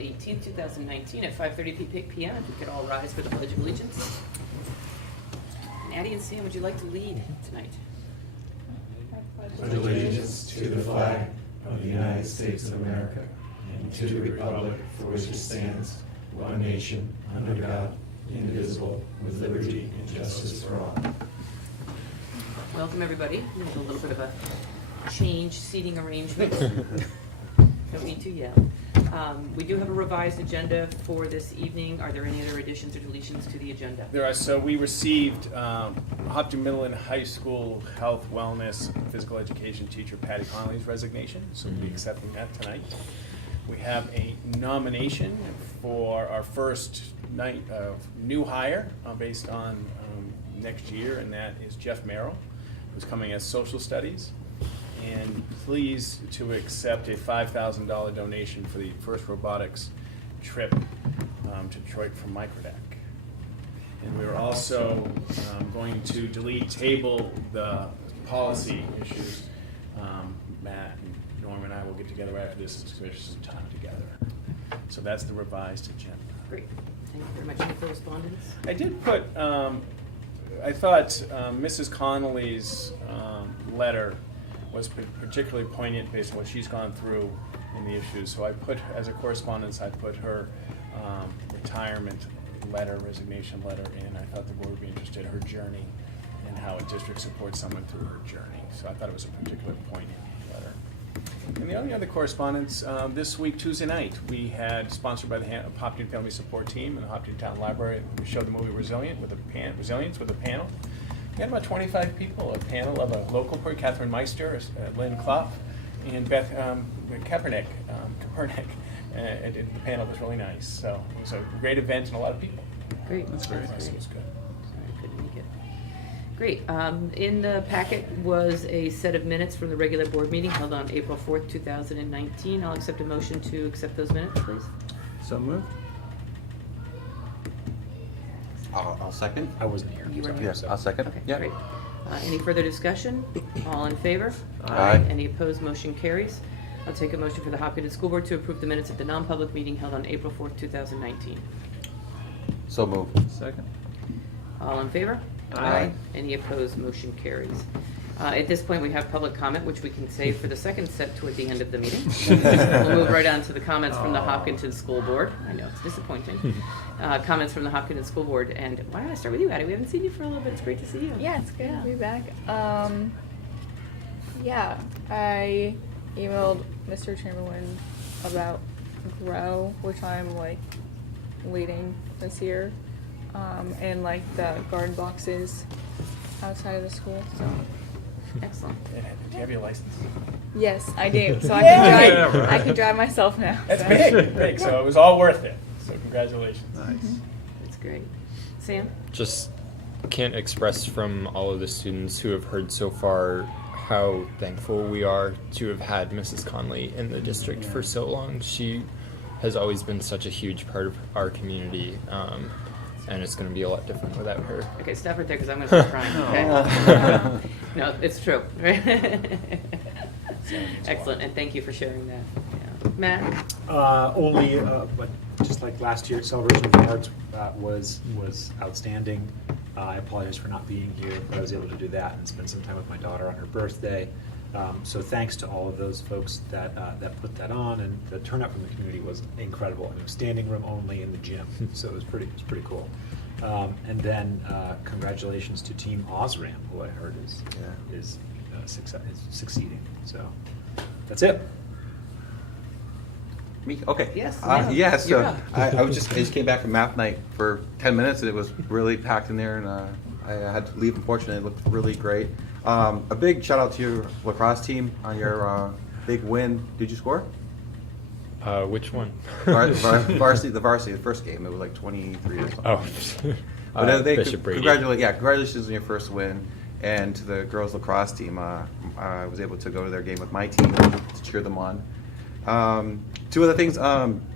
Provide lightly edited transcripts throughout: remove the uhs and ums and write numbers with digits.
18th, 2019 at 5:30 p.m. If we could all rise for the Pledge of Allegiance. And Addie and Sam, would you like to lead tonight? Pledge allegiance to the flag of the United States of America and to the republic for which it stands, one nation, under God, indivisible, with liberty and justice for all. Welcome, everybody. We have a little bit of a change seating arrangement. Don't need to yell. We do have a revised agenda for this evening. Are there any other additions or deletions to the agenda? There are. So we received Hopkinton Middle and High School Health, Wellness, and Physical Education teacher Patty Connolly's resignation, so we'll be accepting that tonight. We have a nomination for our first night of new hire based on next year, and that is Jeff Merrill, who's coming as Social Studies. And pleased to accept a $5,000 donation for the first robotics trip to Detroit from Microdeck. And we're also going to table the policy issues. Matt and Norm and I will get together after this to spend some time together. So that's the revised agenda. Great. Thank you very much. Any correspondence? I did put, I thought Mrs. Connolly's letter was particularly poignant based on what she's gone through in the issues. So I put, as a correspondence, I put her retirement letter, resignation letter in. I thought the board would be interested in her journey and how a district supports someone through her journey. So I thought it was a particularly poignant letter. And the only other correspondence, this week, Tuesday night, we had, sponsored by the Hopkinton Family Support Team and the Hopkinton Town Library, we showed the movie Resilience with a panel. We had about 25 people, a panel of a local person, Catherine Meister, Lynn Clough, and Beth Kaepernick. The panel was really nice. So it was a great event and a lot of people. Great. That's great. It was good. Sorry, I couldn't make it. Great. In the packet was a set of minutes from the regular board meeting held on April 4th, 2019. I'll accept a motion to accept those minutes, please. So moved. I'll second. I wasn't here. You were here. Yes, I'll second. Okay, Yep. great. Any further discussion? All in favor? Aye. Any opposed? Motion carries. I'll take a motion for the Hopkinton School Board to approve the minutes of the non-public meeting held on April 4th, 2019. So moved. Second. All in favor? Aye. Any opposed? Motion carries. At this point, we have public comment, which we can save for the second set toward the end of the meeting. We'll move right on to the comments from the Hopkinton School Board. I know, it's disappointing. Comments from the Hopkinton School Board. And why don't I start with you, Addie? We haven't seen you for a little bit. It's great to see you. Yeah, it's good Yeah. to be back. Yeah, I emailed Mr. Chamberlain about Grow, which I'm like leading this year, and like the garden boxes outside of the school. So Excellent. Do you have your license? yes, I do. So I can drive myself now. That's so. big. So it was all worth it. So congratulations. Nice. That's great. Sam? Just can't express from all of the students who have heard so far how thankful we are to have had Mrs. Conley in the district for so long. She has always been such a huge part of our community, and it's going to be a lot different without her. Okay, stop right there because I'm going to start crying. Okay? No, it's true. Excellent, and thank you for sharing that. Yeah. Matt? But just like last year, Celebration of the Arts was outstanding. I apologize for not being here, but I was able to do that and spend some time with my daughter on her birthday. So thanks to all of those folks that put that on, and the turnout from the community was incredible. And it was standing room only in the gym, so it was pretty cool. And then congratulations to Team Osram, who I heard is succeeding. So that's it. Me? Okay. Yes, Yeah. you're So up. I just came back from math night for 10 minutes, and it was really packed in there, and I had to leave. Unfortunately, it looked really great. A big shout out to your lacrosse team on your big win. Did you score? Which one? Varsity, the first game. It was like 23 or something. Oh, But Bishop Brady. Congratulations on your first win. And to the girls lacrosse team, I was able to go to their game with my team to cheer them on. Two other things.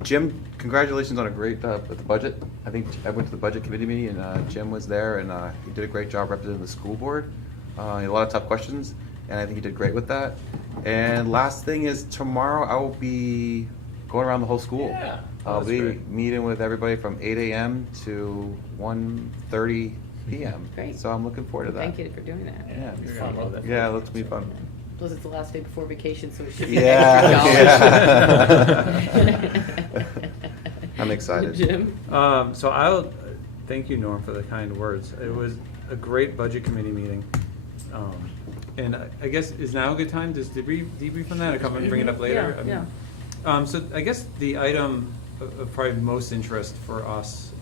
Jim, congratulations on a great the budget. I think I went to the budget committee meeting, and Jim was there, and he did a great job representing the school board. He had a lot of tough questions, and I think he did great with that. And last thing is tomorrow I will be going around the whole school. Yeah. I'll That's be great. meeting with everybody from 8 a.m. to 1:30 p.m. Great. So I'm looking forward to that. Thank you for doing that. Yeah. It's You're fun. gonna love that. Yeah, it looks to be fun. Plus, it's the last day before vacation, so it should be Yeah, extra I'm excited. Jim? So I'll thank you, Norm, for the kind words. It was a great budget committee meeting. And I guess, is now a good time to debrief on that or come and bring it up later? Yeah, So I guess the item of probably most interest for us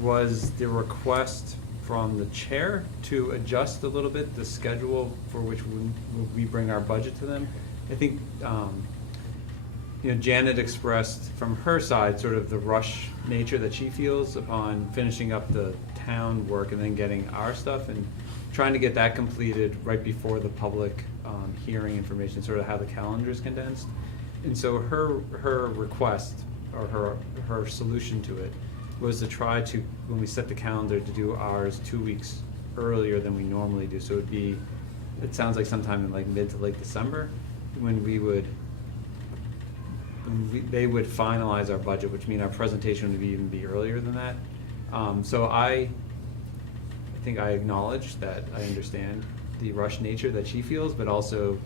was the request from the chair to adjust a little bit the schedule for which we bring our budget to them. I think, Janet expressed from her side sort of the rush nature that she feels upon finishing up the town work and then getting our stuff and trying to get that completed right before the public hearing information, sort of how the calendar is condensed. And so her request, or her solution to it, was to try to, when we set the calendar, to do ours 2 weeks earlier than we normally do. So it sounds like sometime in like mid to late December, when they would finalize our budget, which means our presentation would even be earlier than that. So I think I acknowledge that I understand the rush nature that she feels, but also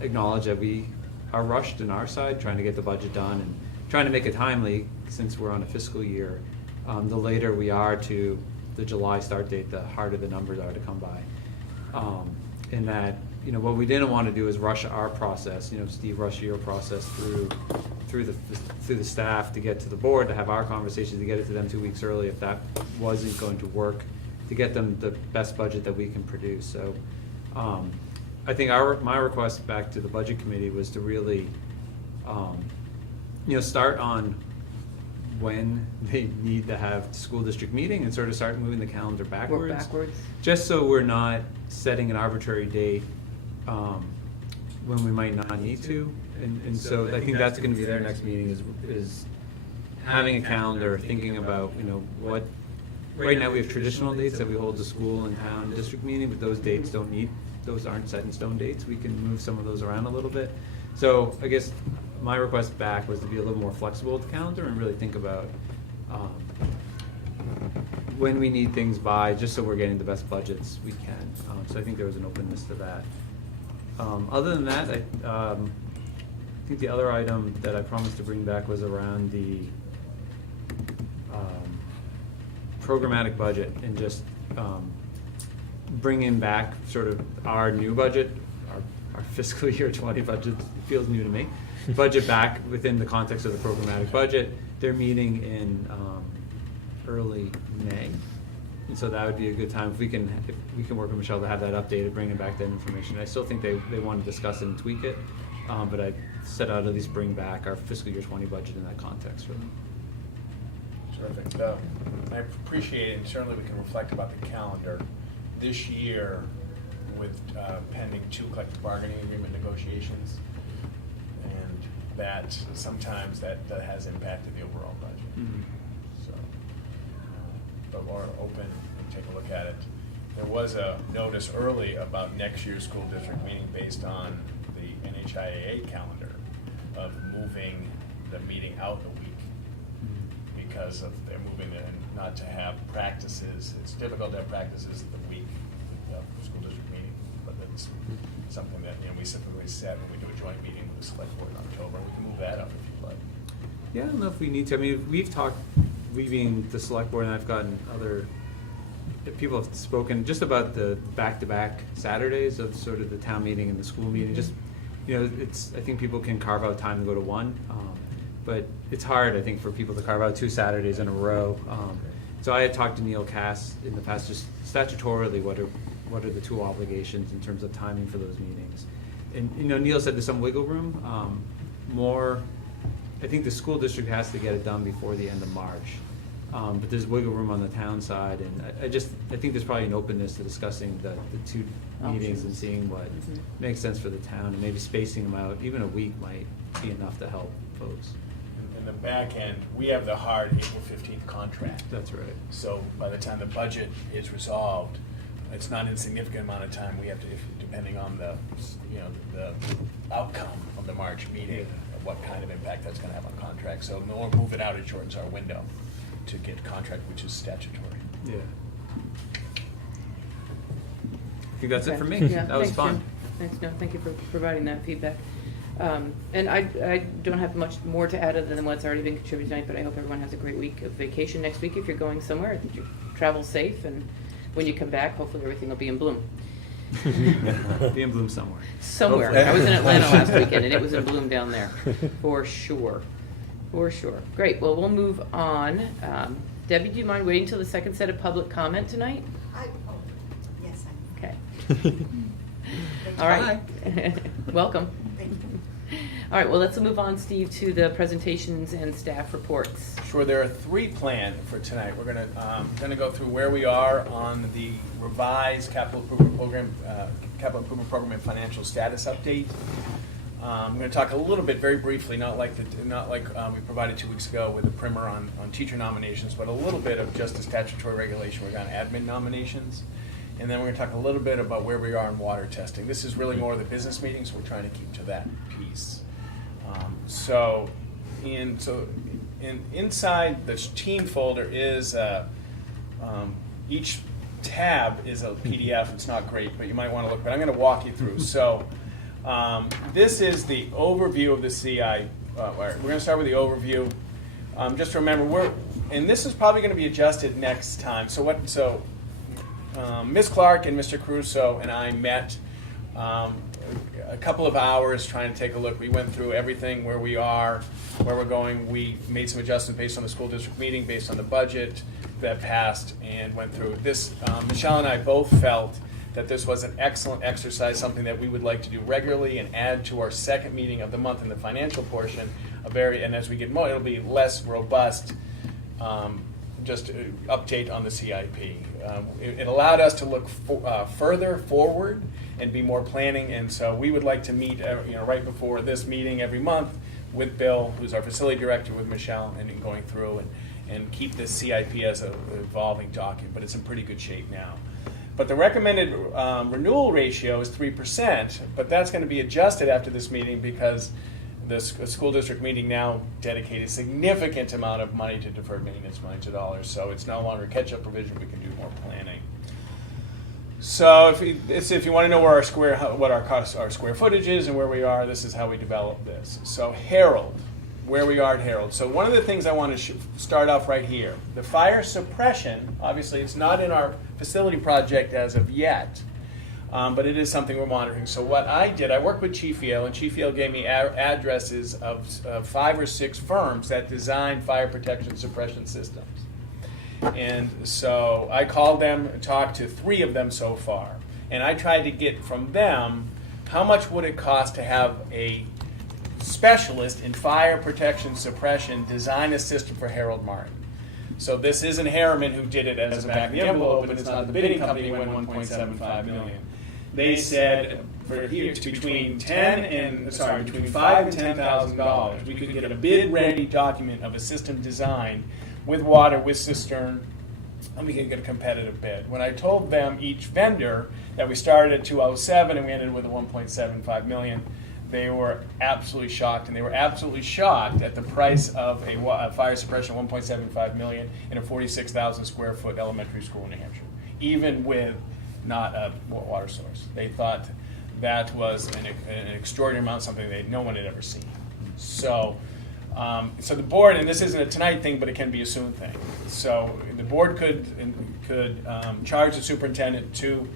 acknowledge that we are rushed on our side, trying to get the budget done and trying to make it timely, since we're on a fiscal year. The later we are to the July start date, the harder the numbers are to come by. In that, what we didn't want to do is rush our process, Steve, rush your process through the staff to get to the board, to have our conversations, to get it to them 2 weeks early, if that wasn't going to work, to get them the best budget that we can produce. So I think my request back to the budget committee was to really start on when they need to have school district meeting and sort of start moving the calendar backwards. Work backwards. Just so we're not setting an arbitrary date when we might not need to. And so I think that's going to be their next meeting, is having a calendar, thinking about, what, right now we have traditional dates that we hold the school and town and district meeting, but those aren't set in stone dates. We can move some of those around a little bit. So I guess my request back was to be a little more flexible with the calendar and really think about when we need things by, just so we're getting the best budgets we can. So I think there was an openness to that. Other than that, I think the other item that I promised to bring back was around the programmatic budget, and just bringing back sort of our new budget, our fiscal year 20 budget, feels new to me, budget back within the context of the programmatic budget. They're meeting in early May, and so that would be a good time if we can work with Michelle to have that updated, bringing back that information. I still think they want to discuss it and tweak it, but I set out at least bring back our fiscal year 20 budget in that context for them. Terrific. I appreciate it, and certainly we can reflect about the calendar. This year, with pending 2 collective bargaining agreement negotiations, and that sometimes that has impacted the overall budget. Mm-hmm. So, but we're open and take a look at it. There was a notice early about next year's school district meeting based on the NHIAA calendar of moving the meeting out a week, because of they're moving it, and not to have practices. It's difficult to have practices the week of the school district meeting, but that's something that we typically set when we do a joint meeting with the select board in October. We can move that up if you'd like. Yeah, I don't know if we need to. I mean, we've talked, we being the select board, and I've gotten other people have spoken just about the back-to-back Saturdays of sort of the town meeting and the school meeting. Just, it's, I think people can carve out time to go to one, but it's hard, I think, for people to carve out 2 Saturdays in a row. So I had talked to Neil Cass in the past, just statutorily, what are the 2 obligations in terms of timing for those meetings. And Neil said there's some wiggle room. I think the school district has to get it done before the end of March. But there's wiggle room on the town side, and I think there's probably an openness to discussing the 2 meetings and seeing what makes sense for the town, and maybe spacing them out. Even a week might be enough to help folks. In the back end, we have the hard April 15th contract. That's right. So by the time the budget is resolved, it's not an insignificant amount of time we have to, depending on the outcome of the March meeting, what kind of impact that's gonna have on contracts. So the more we move it out, it shortens our window to get contract, which is statutory. Yeah. I think that's it for me. Yeah, That was thanks, fun. Jim. Thanks, no, thank you for providing that feedback. And I don't have much more to add other than what's already been contributed tonight, but I hope everyone has a great week of vacation next week if you're going somewhere, that you travel safe, and when you come back, hopefully everything will be in bloom. Be in bloom somewhere. Somewhere. Hopefully. I was in Atlanta last weekend, and it was in bloom down there, for sure. For sure. Great, well, we'll move on. Debbie, do you mind waiting till the second set of public comment tonight? Yes, Okay. I. All right. Welcome. Thank you. All right, well, let's move on, Steve, to the presentations and staff reports. Sure, there are 3 planned for tonight. We're gonna go through where we are on the revised capital improvement program and financial status update. I'm going to talk a little bit, very briefly, not like we provided 2 weeks ago with a primer on teacher nominations, but a little bit of just the statutory regulation. We're going to admin nominations, and then we're going to talk a little bit about where we are in water testing. This is really more of the business meeting, so we're trying to keep to that piece. Inside the team folder is each tab is a PDF. It's not great, but you might want to look. But I'm going to walk you through. So this is the overview of the CI. We're going to start with the overview. Just remember, and this is probably going to be adjusted next time. So Ms. Clark and Mr. Caruso and I met a couple of hours trying to take a look. We went through everything, where we are, where we're going. We made some adjustments based on the school district meeting, based on the budget that passed, and went through this. Michelle and I both felt that this was an excellent exercise, something that we would like to do regularly and add to our second meeting of the month in the financial portion. And as we get more, it'll be less robust, just update on the CIP. It allowed us to look further forward and be more planning, and so we would like to meet right before this meeting every month with Bill, who's our facility director, with Michelle, and going through and keep this CIP as an evolving document, but it's in pretty good shape now. But the recommended renewal ratio is 3%, but that's going to be adjusted after this meeting because the school district meeting now dedicated a significant amount of money to deferred maintenance, millions of dollars. So it's no longer a catch-up provision. We can do more planning. So if you want to know where what our square footage is and where we are, this is how we develop this. So Harold, where we are at Harold. So one of the things I want to start off right here, the fire suppression, obviously it's not in our facility project as of yet, but it is something we're monitoring. So what I did, I worked with Chief Yale, and Chief Yale gave me addresses of 5 or 6 firms that design fire protection suppression systems. And so I called them and talked to 3 of them so far. And I tried to get from them, how much would it cost to have a specialist in fire protection suppression design a system for Harold Martin? So this isn't Harriman who did it as a back of the envelope, but it's not the bidding company went $1.75 million. They said for here between $5,000 and $10,000, we could get a bid-ready document of a system designed with water, with cistern, and we can get a competitive bid. When I told them, each vendor, that we started at $207 and we ended with a $1.75 million, they were absolutely shocked, and they were absolutely shocked at the price of a fire suppression $1.75 million in a 46,000 square foot elementary school in New Hampshire, even with not a water source. They thought that was an extraordinary amount, something no one had ever seen. So the board, and this isn't a tonight thing, but it can be a soon thing. So the board could charge the superintendent to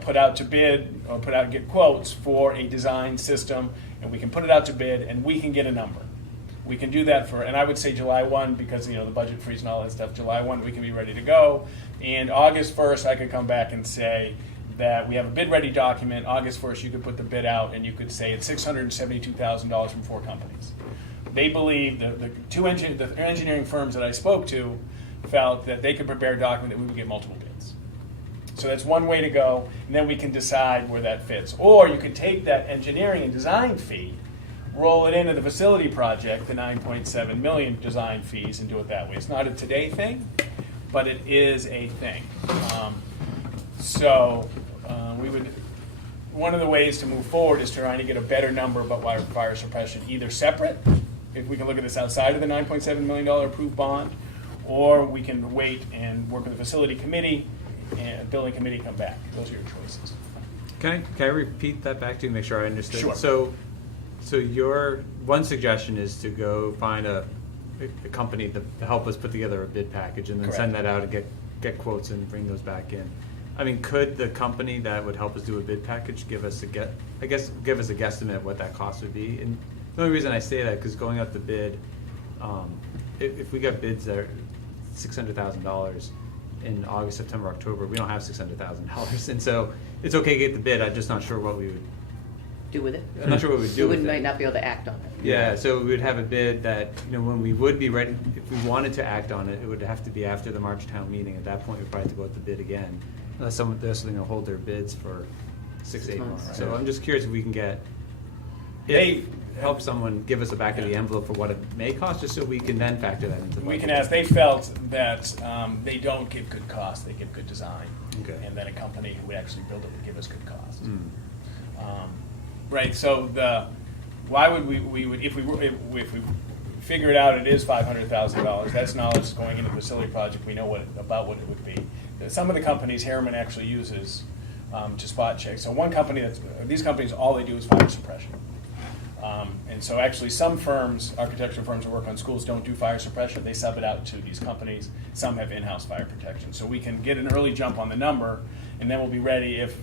put out to bid or get quotes for a design system, and we can put it out to bid, and we can get a number. We can do that and I would say July 1, because the budget freeze and all that stuff. July 1, we can be ready to go, and August 1st, I could come back and say that we have a bid-ready document. August 1st, you could put the bid out, and you could say it's $672,000 from 4 companies. They believe the engineering firms that I spoke to felt that they could prepare a document that we would get multiple bids. So that's one way to go, and then we can decide where that fits. Or you could take that engineering and design fee, roll it into the facility project, the $9.7 million design fees, and do it that way. It's not a today thing, but it is a thing. one of the ways to move forward is trying to get a better number about fire suppression, either separate, if we can look at this outside of the $9.7 million approved bond, or we can wait and work with the facility committee and building committee come back. Those are your choices. Can I repeat that back to you, make sure I understood? Sure. So your one suggestion is to go find a company to help us put together a bid package and then Correct. send that out and get quotes and bring those back in. I mean, could the company that would help us do a bid package give us a guesstimate of what that cost would be? And the only reason I say that, because going out the bid, if we got bids that are $600,000 in August, September, October, we don't have $600,000. And so it's okay to get the bid, I'm just not sure what we would Do with it? I'm not sure what we'd do with We it. might not be able to act on it. Yeah, so we would have a bid that, when we would be ready, if we wanted to act on it, it would have to be after the March town meeting. At that point, we'd probably have to go out the bid again, unless someone does, hold their bids for 6 to 8 months. months. So I'm just curious if we can help someone give us a back of the envelope for what it may cost, just so we can then factor that into the We budget. can ask, they felt that they don't give good cost, they give good design. Okay. And then a company who would actually build it would give us good cost. Mm. Right, so why would if we figure it out, it is $500,000, that's knowledge going into the facility project, we know about what it would be. Some of the companies Harriman actually uses to spot check. So one company these companies, all they do is fire suppression. And so actually some firms, architectural firms that work on schools, don't do fire suppression, they sub it out to these companies. Some have in-house fire protection. So we can get an early jump on the number, and then we'll be ready if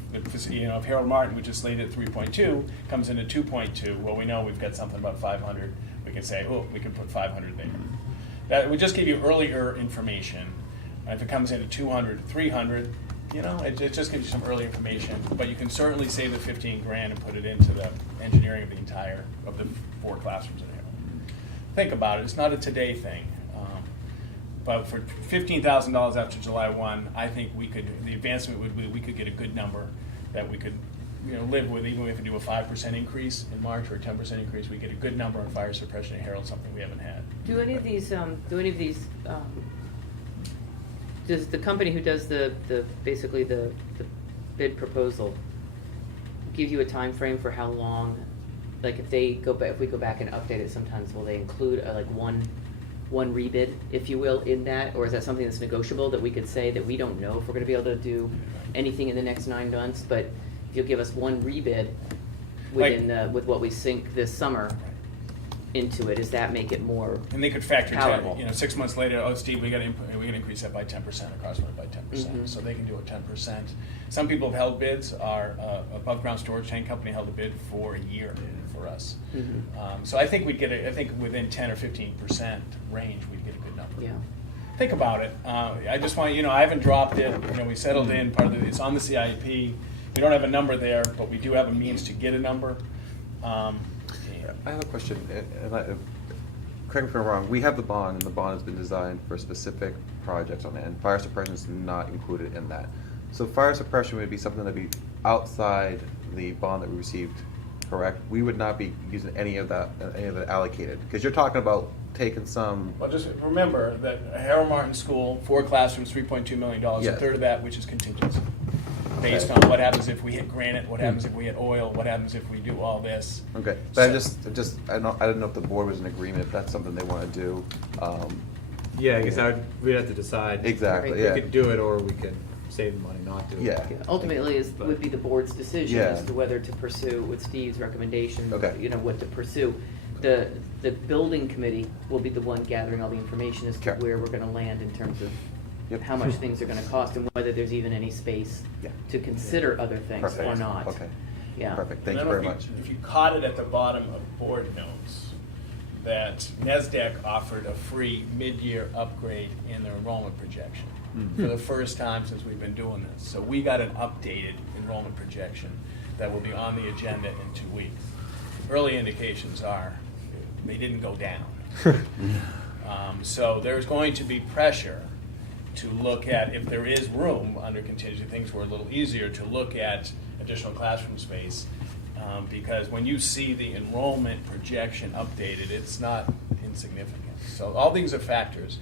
Harold Martin, which is slated at 3.2, comes in at 2.2, well, we know we've got something about 500. We can say, oh, we can put 500 there. That would just give you earlier information. And if it comes in at 200, 300, it just gives you some early information. But you can certainly save the $15,000 and put it into the engineering of the 4 classrooms in here. Think about it. It's not a today thing. But for $15,000 after July 1, I think the advancement would be, we could get a good number that we could live with, even if we do a 5% increase in March or a 10% increase, we get a good number on fire suppression at Harold, something we haven't had. Do any of these, does the company who does basically the bid proposal give you a time frame for how long, like if we go back and update it sometimes, will they include one rebid, if you will, in that? Or is that something that's negotiable, that we could say that we don't know if we're gonna be able to do anything in the next 9 months, but if you'll give us one rebid with what we sink this summer into it, does that make it more And they could factor palatable? 6 months later, oh, Steve, we got to increase that by 10%, across by 10%. Mhm. So they can do it 10%. Some people have held bids. Our above ground storage tank company held a bid for a year for us. Mhm. So I think we'd get I think within 10 or 15% range, we'd get a good number. Yeah. Think about it. I just want I haven't dropped it. We settled in. It's on the CIP. We don't have a number there, but we do have a means to get a number. I have a question, correct me if I'm wrong, we have the bond, and the bond has been designed for specific projects on it, and fire suppression is not included in that. So fire suppression would be something that would be outside the bond that we received, correct? We would not be using any of that allocated, because you're talking about taking some. Well, just remember that Harold Martin School, 4 classrooms, $3.2 million, a Yes. third of that which is contingency. Based Okay. on what happens if we hit granite, what happens if we hit oil, what happens if we do all this. Okay, but I don't know if the board was in agreement, if that's something they want to do. Yeah, I guess we'd have to decide. Exactly, Right. yeah. We could do it, or we could save the money not to. Yeah. Ultimately, would be the board's decision Yeah. as to whether to pursue, with Steve's recommendation, Okay. what to pursue. The building committee will be the one gathering all the information as to Okay. where we're gonna land in terms of Yep. how much things are gonna cost and whether there's even any space Yeah. to consider other things or Perfect. not. Okay. Yeah. Perfect, I thank you don't know very if much. If you caught it at the bottom of board notes, that NESDEC offered a free mid-year upgrade in their enrollment projection for the first time since we've been doing this. So we got an updated enrollment projection that will be on the agenda in 2 weeks. Early indications are they didn't go down. So there's going to be pressure to look at, if there is room under contingency, things were a little easier to look at additional classroom space, because when you see the enrollment projection updated, it's not insignificant. So all these are factors.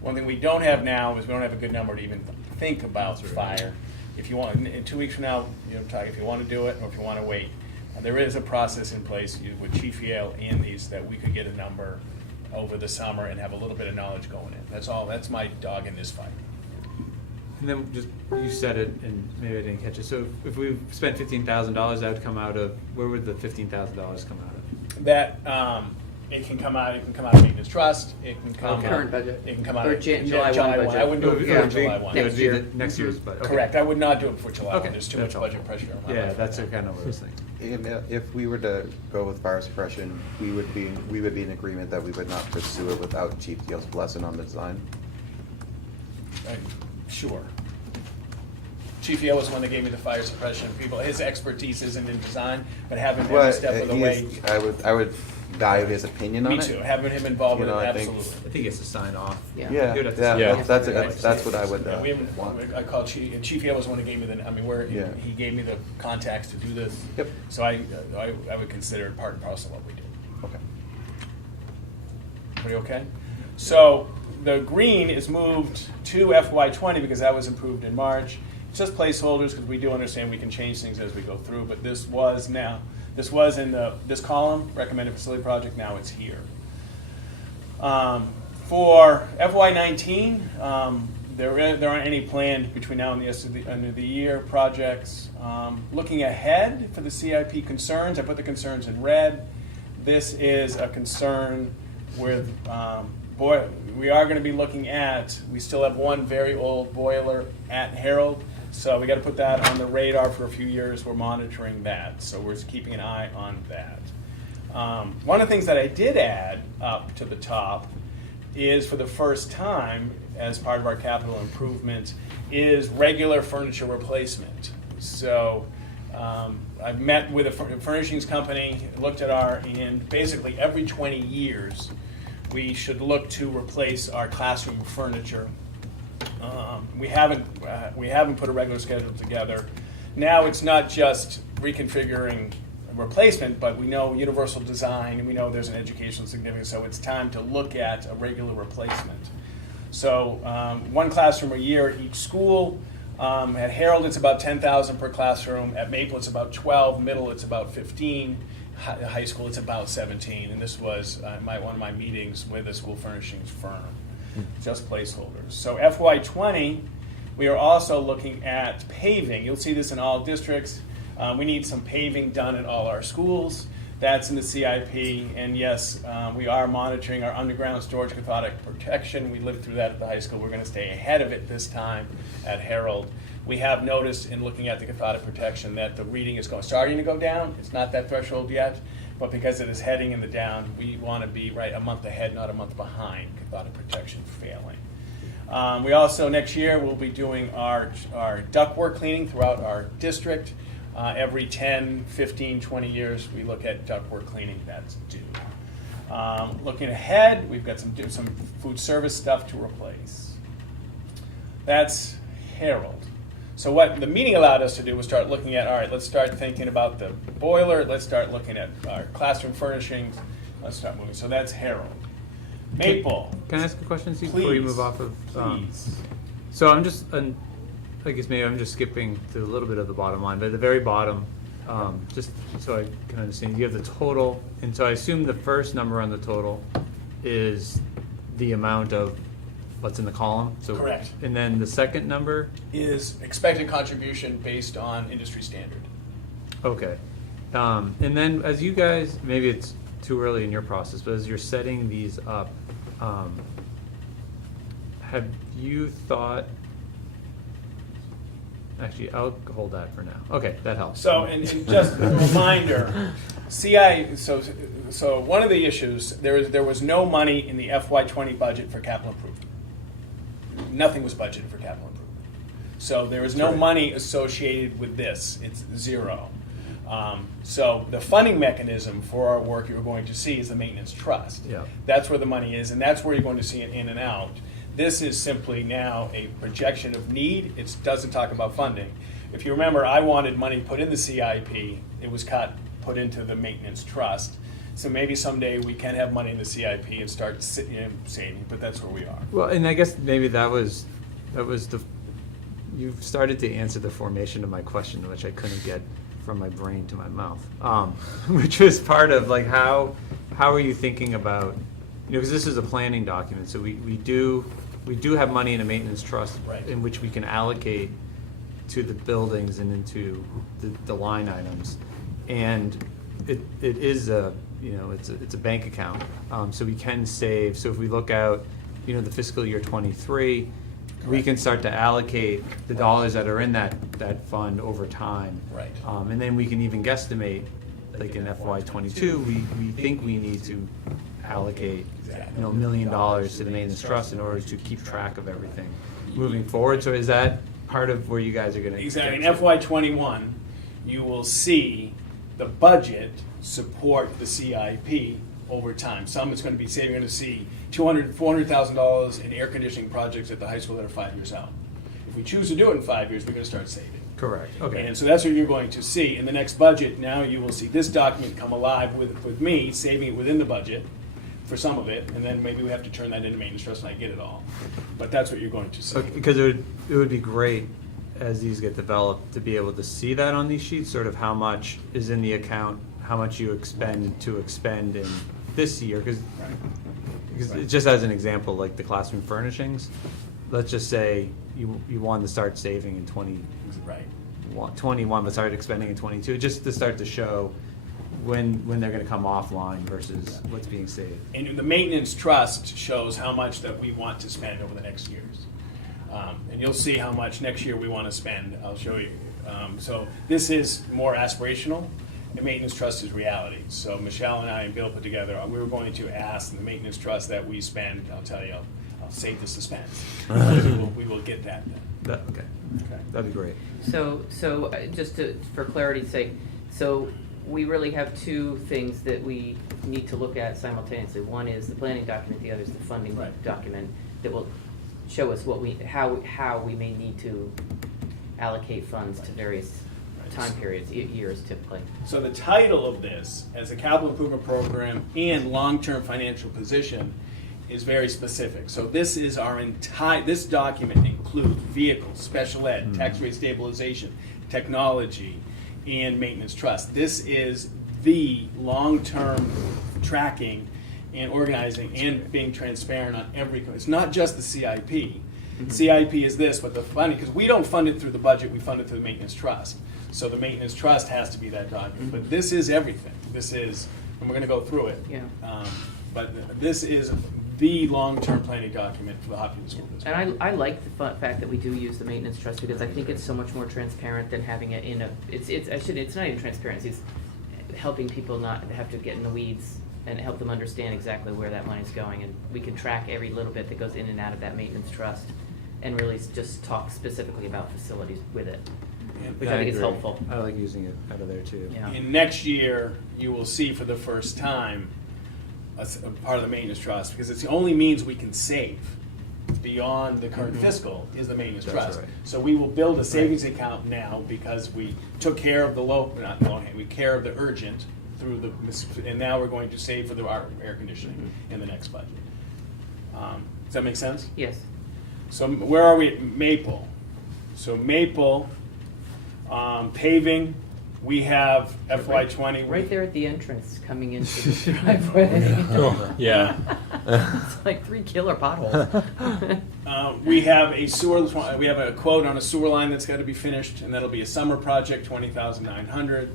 One thing we don't have now is we don't have a good number to even think about fire. if you want, in 2 weeks from now, talk if you want to do it or if you want to wait. There is a process in place with Chief Yale and these that we could get a number over the summer and have a little bit of knowledge going in. That's all. That's my dog in this fight. And then just, you said it, and maybe I didn't catch it. So if we spent $15,000, that would come out of, where would the $15,000 come out of? That it can come out. It can come out of maintenance trust. It can come Current budget. It can come out Or of July 1 budget. I wouldn't do it Yeah, before July 1. It would be Next the next year's budget. Okay. Correct. I would not do it before July 1. Okay. There's too That's much budget helpful. pressure on my Yeah, life. that's kind of what I was thinking. If we were to go with fire suppression, we would be in agreement that we would not pursue it without Chief Yale's blessing on the design. Sure. Chief Yale was the one that gave me the fire suppression people. His expertise isn't in design, but having him a step of the way. I would value his opinion on Me it. too. Having him involved You with know, it, I think- absolutely. I think it's a sign off. Yeah. Yeah, You would have to yeah, say- Yeah. that's what I would Yeah, we haven't, want. I called Chief Yale was the one who gave me where Yeah. he gave me the contacts to do this. Yep. So I would consider it part and parcel of what we do. Okay. Everybody okay? So the green is moved to FY20 because that was approved in March. It's just placeholders because we do understand we can change things as we go through, but this was in this column, recommended facility project, now it's here. For FY19, there aren't any planned between now and the end of the year projects. Looking ahead for the CIP concerns, I put the concerns in red. This is a concern with, we are going to be looking at, we still have one very old boiler at Harold, so we got to put that on the radar for a few years. We're monitoring that, so we're keeping an eye on that. One of the things that I did add up to the top is, for the first time, as part of our capital improvement, is regular furniture replacement. So I've met with a furnishings company, looked at and basically every 20 years, we should look to replace our classroom furniture. We haven't put a regular schedule together. Now it's not just reconfiguring replacement, but we know universal design, and we know there's an educational significance, so it's time to look at a regular replacement. So one classroom a year at each school. At Harold, it's about 10,000 per classroom. At Maple, it's about 12. Middle, it's about 15. High school, it's about 17. And this was one of my meetings with a school furnishings firm. Just placeholders. So FY20, we are also looking at paving. You'll see this in all districts. We need some paving done at all our schools. That's in the CIP. And yes, we are monitoring our underground storage cathodic protection. We lived through that at the high school. We're going to stay ahead of it this time at Harold. We have noticed in looking at the cathodic protection that the reading is starting to go down. It's not that threshold yet, but because it is heading in the down, we want to be right a month ahead, not a month behind cathodic protection failing. We also, next year, will be doing our ductwork cleaning throughout our district. Every 10, 15, 20 years, we look at ductwork cleaning. That's due. Looking ahead, we've got some food service stuff to replace. That's Harold. So what the meeting allowed us to do was start looking at, all right, let's start thinking about the boiler. Let's start looking at our classroom furnishings. Let's start moving. So that's Harold. Maple. Can I ask a question, Steve, before you Please. move off of? Please. So I'm just, I guess maybe I'm just skipping to a little bit of the bottom line, but at the very bottom, just so I can understand, you have the total, and so I assume the first number on the total is the amount of what's in the column? So, Correct. And then the second number? Is expected contribution based on industry standard. Okay. And then as you guys, maybe it's too early in your process, but as you're setting these up, have you thought, actually, I'll hold that for now. Okay, that helps. So, and just a reminder, so one of the issues, there was no money in the FY20 budget for capital improvement. Nothing was budgeted for capital improvement. So there is no money associated with this. It's zero. So the funding mechanism for our work you're going to see is the maintenance trust. Yeah. That's where the money is, and that's where you're going to see it in and out. This is simply now a projection of need. It doesn't talk about funding. If you remember, I wanted money put in the CIP. It was put into the maintenance trust. So maybe someday we can have money in the CIP and start saving, but that's where we are. Well, and I guess maybe that was you've started to answer the formation of my question, which I couldn't get from my brain to my mouth, which was part of like how are you thinking about, because this is a planning document, so we do have money in a maintenance trust Right. in which we can allocate to the buildings and into the line items, and it is a it's a bank account, so we can save. So if we look out, the fiscal year 23, we can start to allocate the dollars that are in that fund over time. Right. And then we can even guesstimate, like in FY 22, we think we need to allocate $1 million to the maintenance trust in order to keep track of everything moving forward. So is that part of where you guys are going to? Exactly. In FY '21, you will see the budget support the CIP over time. Some it's going to be saving. You're going to see $400,000 in air conditioning projects at the high school that are 5 years out. If we choose to do it in 5 years, we're going to start saving. Correct. Okay. And so that's what you're going to see in the next budget. Now you will see this document come alive with me saving it within the budget for some of it, and then maybe we have to turn that into maintenance trust and I get it all. But that's what you're going to see. Okay, because it would be great as these get developed to be able to see that on these sheets, sort of how much is in the account, how much you expend in this year, because just as an example, like the classroom furnishings, let's just say you wanted to start saving in 21, but started expending in 22, just to start to show when they're going to come offline versus what's being saved. And the maintenance trust shows how much that we want to spend over the next years. And you'll see how much next year we want to spend. I'll show you. So this is more aspirational. The maintenance trust is reality. So Michelle and I and Bill put together, we were going to ask the maintenance trust that we spend, I'll tell you, I'll save the suspense. we will get that then. Okay. Okay. That'd be great. So just for clarity's sake, so we really have two things that we need to look at simultaneously. One is the planning document, the other is the funding Right. document that will show us how we may need to allocate funds to various time periods, years typically. So the title of this, as a capital improvement program and long-term financial position, is very specific. So this is this document includes vehicles, special ed, tax rate stabilization, technology, and maintenance trust. This is the long-term tracking and organizing and being transparent on every. It's not just the CIP. Mm-hmm. CIP is this, but the funding, because we don't fund it through the budget, we fund it through the maintenance trust. So the maintenance trust has to be that document. Mm-hmm. But this is everything. This is, and we're going to go through it. Yeah. But this is the long-term planning document for the Hopkinton School District. And I like the fact that we do use the maintenance trust because I think it's so much more transparent than having it in a. It's not even transparency. It's helping people not have to get in the weeds and help them understand exactly where that money's going, and we can track every little bit that goes in and out of that maintenance trust, and really just talk specifically about facilities with it, which I think is agree. helpful. I like using it out of there too. Yeah. In next year, you will see for the first time a part of the maintenance trust, because it's the only means we can save beyond the current fiscal is the maintenance That's trust. right. So we will build a savings account now because we took care of the we care of the urgent through the, and now we're going to save for our air conditioning in the next budget. Does that make sense? Yes. So where are we at Maple? So Maple, paving, we have FY '20. Right there at the entrance coming into the driveway. Oh, yeah. It's like 3 killer potholes. We have a sewer. We have a quote on a sewer line that's got to be finished, and that'll be a summer project, $20,900.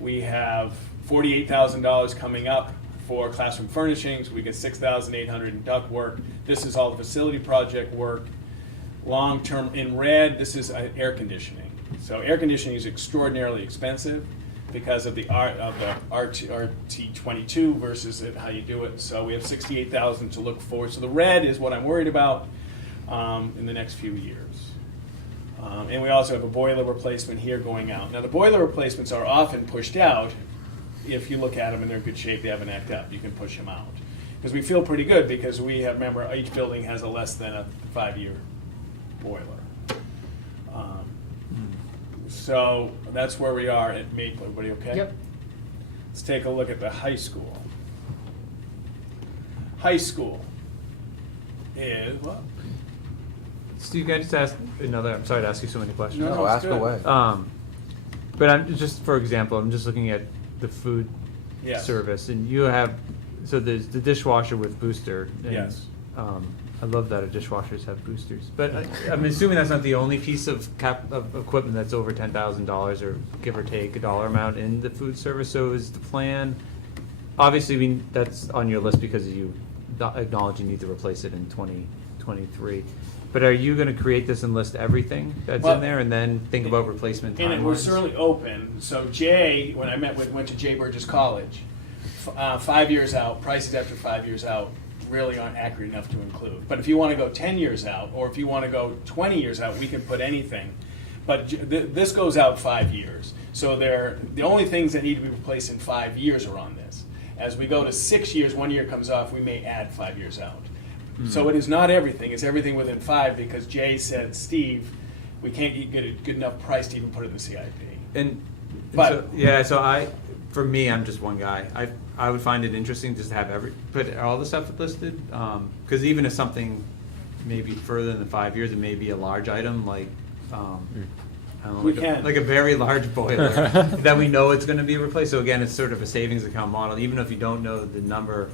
We have $48,000 coming up for classroom furnishings. We get $6,800 in duct work. This is all the facility project work. Long term in red, this is air conditioning. So air conditioning is extraordinarily expensive because of the RT22 versus how you do it. So we have $68,000 to look for. So the red is what I'm worried about in the next few years. And we also have a boiler replacement here going out. Now the boiler replacements are often pushed out. If you look at them and they're in good shape, they haven't acted up, you can push them out. Because we feel pretty good because we have, remember, each building has a less than a 5-year boiler. So that's where we are at Maple. Everybody okay? Yep. Let's take a look at the high school. High school is, well, Steve, can I just ask another? I'm sorry to ask you so many questions. No, No, it's ask good. away. But I'm just, for example, I'm just looking at the food Yes. service, and you have, so there's the dishwasher with booster. And, Yes. I love that our dishwashers have boosters, but I'm assuming that's not the only piece of equipment that's over $10,000 or give or take a dollar amount in the food service. So is the plan? Obviously, that's on your list because you acknowledge you need to replace it in 2023. But are you going to create this and list everything that's Well, in there, and then think about replacement And we're timelines? certainly open. So Jay, when I went to Jay Burgess College, 5 years out, prices after 5 years out really aren't accurate enough to include. But if you want to go 10 years out, or if you want to go 20 years out, we can put anything. But this goes out 5 years. So the only things that need to be replaced in 5 years are on this. As we go to 6 years, 1 year comes off, we may add 5 years out. So it is not everything, it's everything within 5, because Jay said, Steve, we can't get a good enough price to even put it in the CIP. And But- for me, I'm just one guy. I would find it interesting just to have put all the stuff listed, because even if something maybe further than 5 years, it may be a large item like, I don't know, We like, can. like a very large boiler that we know it's going to be replaced. So again, it's sort of a savings account model, even if you don't know the number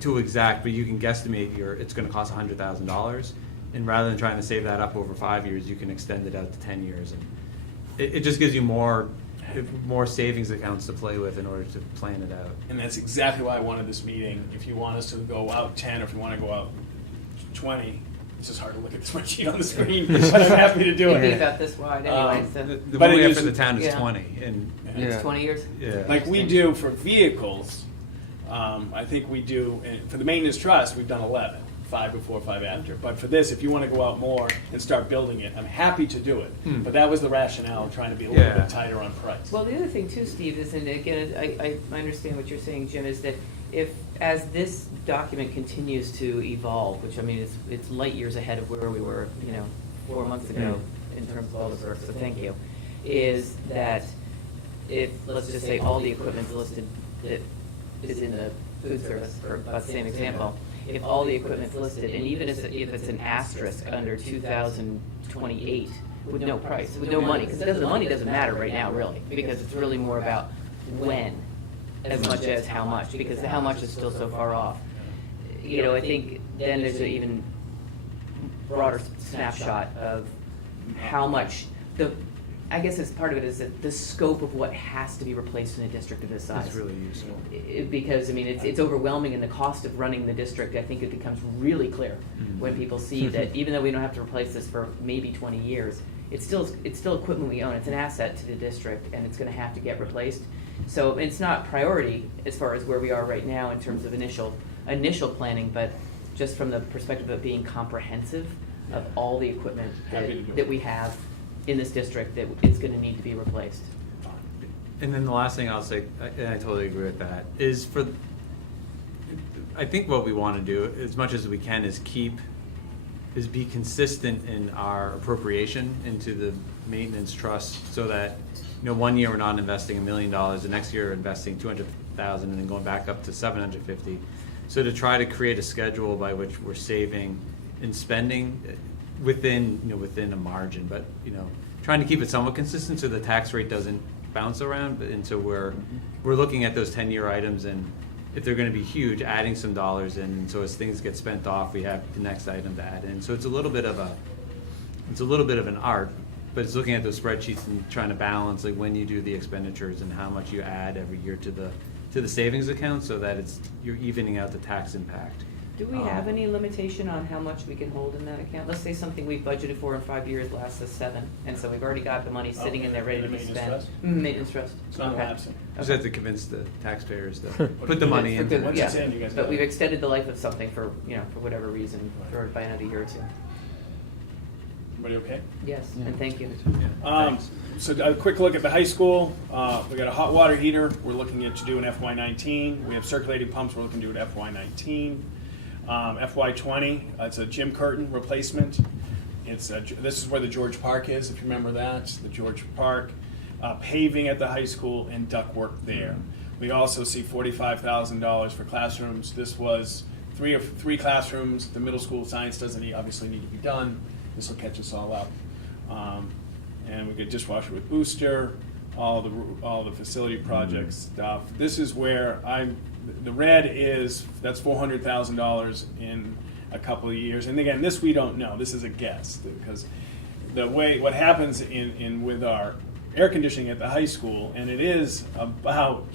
to exact, but you can guesstimate it's going to cost $100,000, and rather than trying to save that up over 5 years, you can extend it out to 10 years, and it just gives you more savings accounts to play with in order to plan it out. And that's exactly why I wanted this meeting. If you want us to go out 10, or if you want to go out 20, it's just hard to look at the spreadsheet on the screen, but I'm happy to do It'd be it. about this wide anyway, The so The But one we it have for is- the town is yeah. 20, and it's 20 years? yeah. Like we do for vehicles, I think we do, and for the maintenance trust, we've done 11, 5 before, 5 after. But for this, if you want to go out more and start building it, I'm happy to do it. But that was the rationale, trying to be a little Yeah. bit tighter on price. Well, the other thing too, Steve, is, and again, I understand what you're saying, Jim, is that as this document continues to evolve, which I mean, it's light years ahead of where we were, 4 months ago in terms of all this work, so thank you, is that if, let's just say, all the equipment's listed that is in the food service, or by the same example, if all the equipment's listed, and even if it's an asterisk under 2028 with no price, with no money, because the money doesn't matter right now, really, because it's really more about when as much as how much, because the how much is still so far off. I think then there's an even broader snapshot of how much I guess as part of it is that the scope of what has to be replaced in a district of this size. It's really useful. Because, I mean, it's overwhelming, and the cost of running the district, I think it becomes really clear when people see that even though we don't have to replace this for maybe 20 years, it's still equipment we own. It's an asset to the district, and it's going to have to get replaced. So it's not priority as far as where we are right now in terms of initial planning, but just from the perspective of being comprehensive of all the equipment Happy to do it. that we have in this district that it's going to need to be replaced. And then the last thing I'll say, and I totally agree with that, is I think what we want to do, as much as we can, is be consistent in our appropriation into the maintenance trust, so that 1 year we're not investing $1 million, the next year we're investing $200,000, and then going back up to $750,000. So to try to create a schedule by which we're saving and spending within a margin, but trying to keep it somewhat consistent so the tax rate doesn't bounce around. And so we're looking at those 10-year items, and if they're going to be huge, adding some dollars in. And so as things get spent off, we have the next item to add in. So it's a little bit of an art, but it's looking at those spreadsheets and trying to balance like when you do the expenditures and how much you add every year to the savings account, so that you're evening out the tax impact. Do we have any limitation on how much we can hold in that account? Let's say something we've budgeted for in 5 years lasts us 7, and so we've already got the money sitting in there ready to be Maintenance spent. trust? Maintenance trust. It's not Okay. lapsing. Just have to convince the taxpayers to put the money For in. good- Once yeah. it's in, you guys But got we've it. extended the life of something for whatever reason, by another year or two. Everybody okay? Yes, and thank you. So a quick look at the high school. We got a hot water heater we're looking at to do in FY19. We have circulating pumps we're looking to do in FY19. FY20, it's a gym curtain replacement. This is where the George Park is, if you remember that, the George Park. Paving at the high school and ductwork there. We also see $45,000 for classrooms. This was three classrooms. The middle school science doesn't obviously need to be done. This will catch us all up. And we get dishwasher with booster, all the facility project stuff. This is where the red is, that's $400,000 in a couple of years. And again, this we don't know. This is a guess because what happens with our air conditioning at the high school, and it is about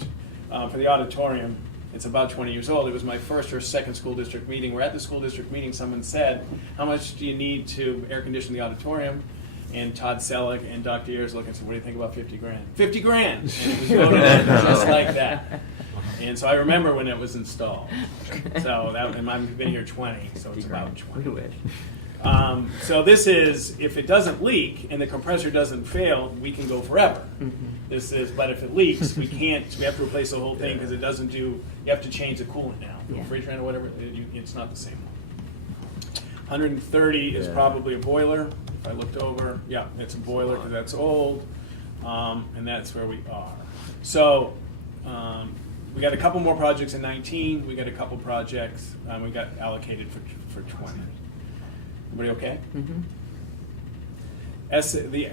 for the auditorium, it's about 20 years old. It was my first or second school district meeting. We're at the school district meeting. Someone said, "How much do you need to air condition the auditorium?" And Todd Selleck and Dr. Ayers look and said, "What do you think about 50 grand?" 50 grand! And it was voted on just like that. And so I remember when it was installed. So and I've been here 20, so it's about 20. We wish. So this is, if it doesn't leak and the compressor doesn't fail, we can go forever. This is, but if it leaks, we can't. We have to replace the whole thing because it doesn't do. You have to change the coolant now. Yeah. Refrigerant or whatever, it's not the same one. 130 is probably a boiler. If I looked over, yeah, it's a boiler because that's old, and that's where we are. So we got a couple more projects in 19. We got a couple projects we got allocated for 20. Everybody okay?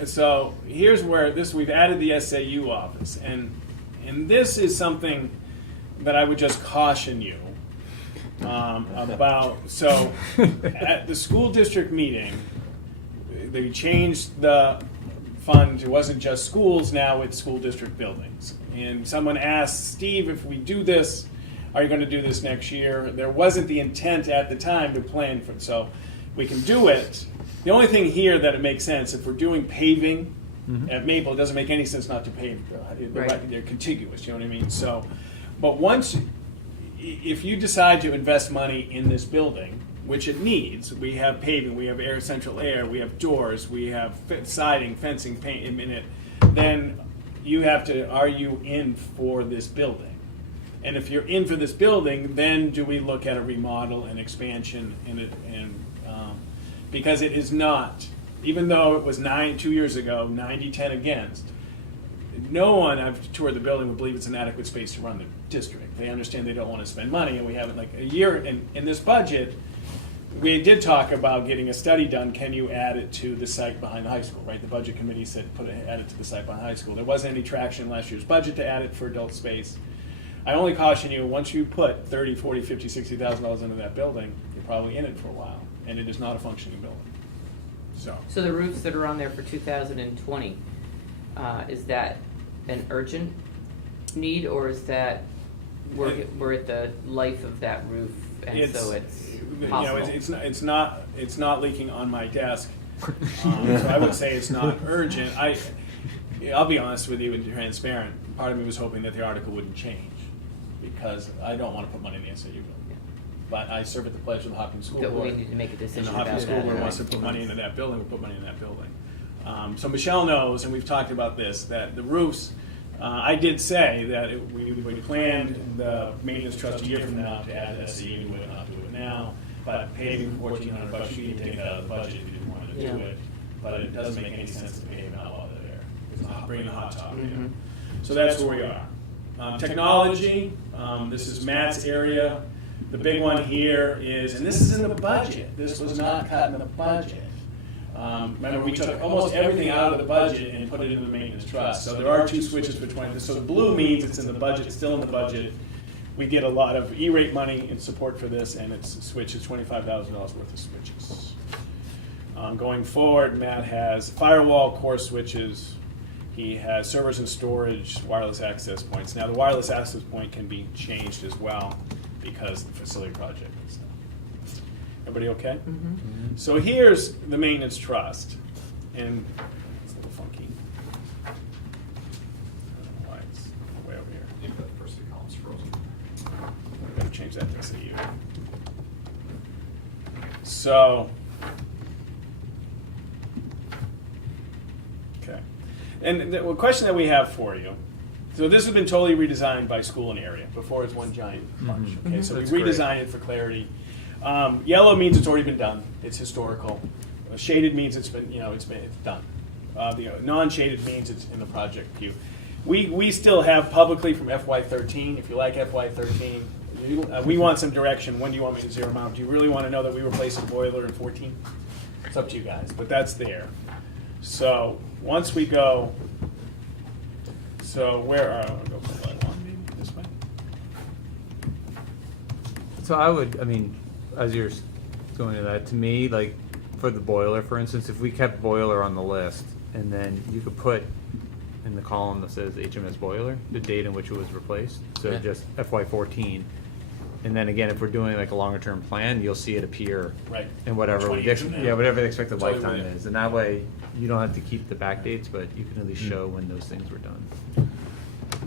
So here's where we've added the SAU office, and this is something that I would just caution you about. So at the school district meeting, they changed the fund. It wasn't just schools, now it's school district buildings. And someone asked, "Steve, if we do this, are you going to do this next year?" There wasn't the intent at the time to plan for it. So we can do it. The only thing here that it makes sense, if we're doing paving at Maple, it doesn't make any sense not to pave. Right. They're contiguous, you know what I mean? So, but if you decide to invest money in this building, which it needs, we have paving, we have central air, we have doors, we have siding, fencing, paint in it, then you have to, are you in for this building? And if you're in for this building, then do we look at a remodel and expansion in it? Because it is not, even though it was 2 years ago, 90-10 against, no one I've toured the building would believe it's an adequate space to run the district. They understand they don't want to spend money, and we have it like a year. In this budget, we did talk about getting a study done. Can you add it to the site behind the high school, right? The budget committee said add it to the site behind the high school. There wasn't any traction in last year's budget to add it for adult space. I only caution you, once you put $30, $40, $50, $60,000 into that building, you're probably in it for a while, and it is not a functioning building. So the roofs that are on there for 2020, is that an urgent need, or is that we're at the life of that roof, and so it's possible? It's not leaking on my desk, so I would say it's not urgent. I'll be honest with you and transparent. Part of me was hoping that the article wouldn't change because I don't want to put money in the SAU building. But I serve at the pledge of the Hopkinton School That Board. we need to make a And decision the about Hopkinton School that. Board wants to put money into that building, we'll put money in that building. So Michelle knows, and we've talked about this, that the roofs, I did say that we planned the maintenance trust a year from now to add SAU to it, not do it now. But paving $1,400, you can take it out of the budget if you didn't want to do it. But it doesn't make any sense to pave it out while they're there. It's not bringing the hot top in. So that's where we are. Technology, this is Matt's area. The big one here is, and this is in the budget. This was not cut in the budget. Remember, we took almost everything out of the budget and put it into the maintenance trust. So there are 2 switches for 20. So the blue means it's in the budget, still in the budget. We get a lot of E-rate money in support for this, and it's switches, $25,000 worth of switches. Going forward, Matt has firewall, core switches. He has servers and storage, wireless access points. Now, the wireless access point can be changed as well because of the facility project and stuff. Everybody okay? So here's the maintenance trust, and it's a little funky. I don't know why it's way over here. Maybe that first column's frozen. I've got to change that to SAU. So, okay. And the question that we have for you, so this has been totally redesigned by school and area. Before it's one giant bunch. Okay, so we redesigned it for clarity. Yellow means it's already been done. It's historical. Shaded means it's been, it's done. The non-shaded means it's in the project queue. We still have publicly from FY13. If you like FY13, we want some direction. When do you want me to zero them out? Do you really want to know that we replaced a boiler in 14? It's up to you guys, but that's there. So once we go, so where are, I'll go for line one, maybe this way. So I mean, as you're going to that, to me, like, for the boiler, for instance, if we kept boiler on the list, and then you could put in the column that says HMS boiler, the date in which it was replaced, so Yeah. just FY14. And then again, if we're doing like a longer term plan, you'll see it appear Right. in whatever 20 the years from now. whatever the expected Totally lifetime right. is, and that way you don't have to keep the back dates, but you can at least show when those things were done.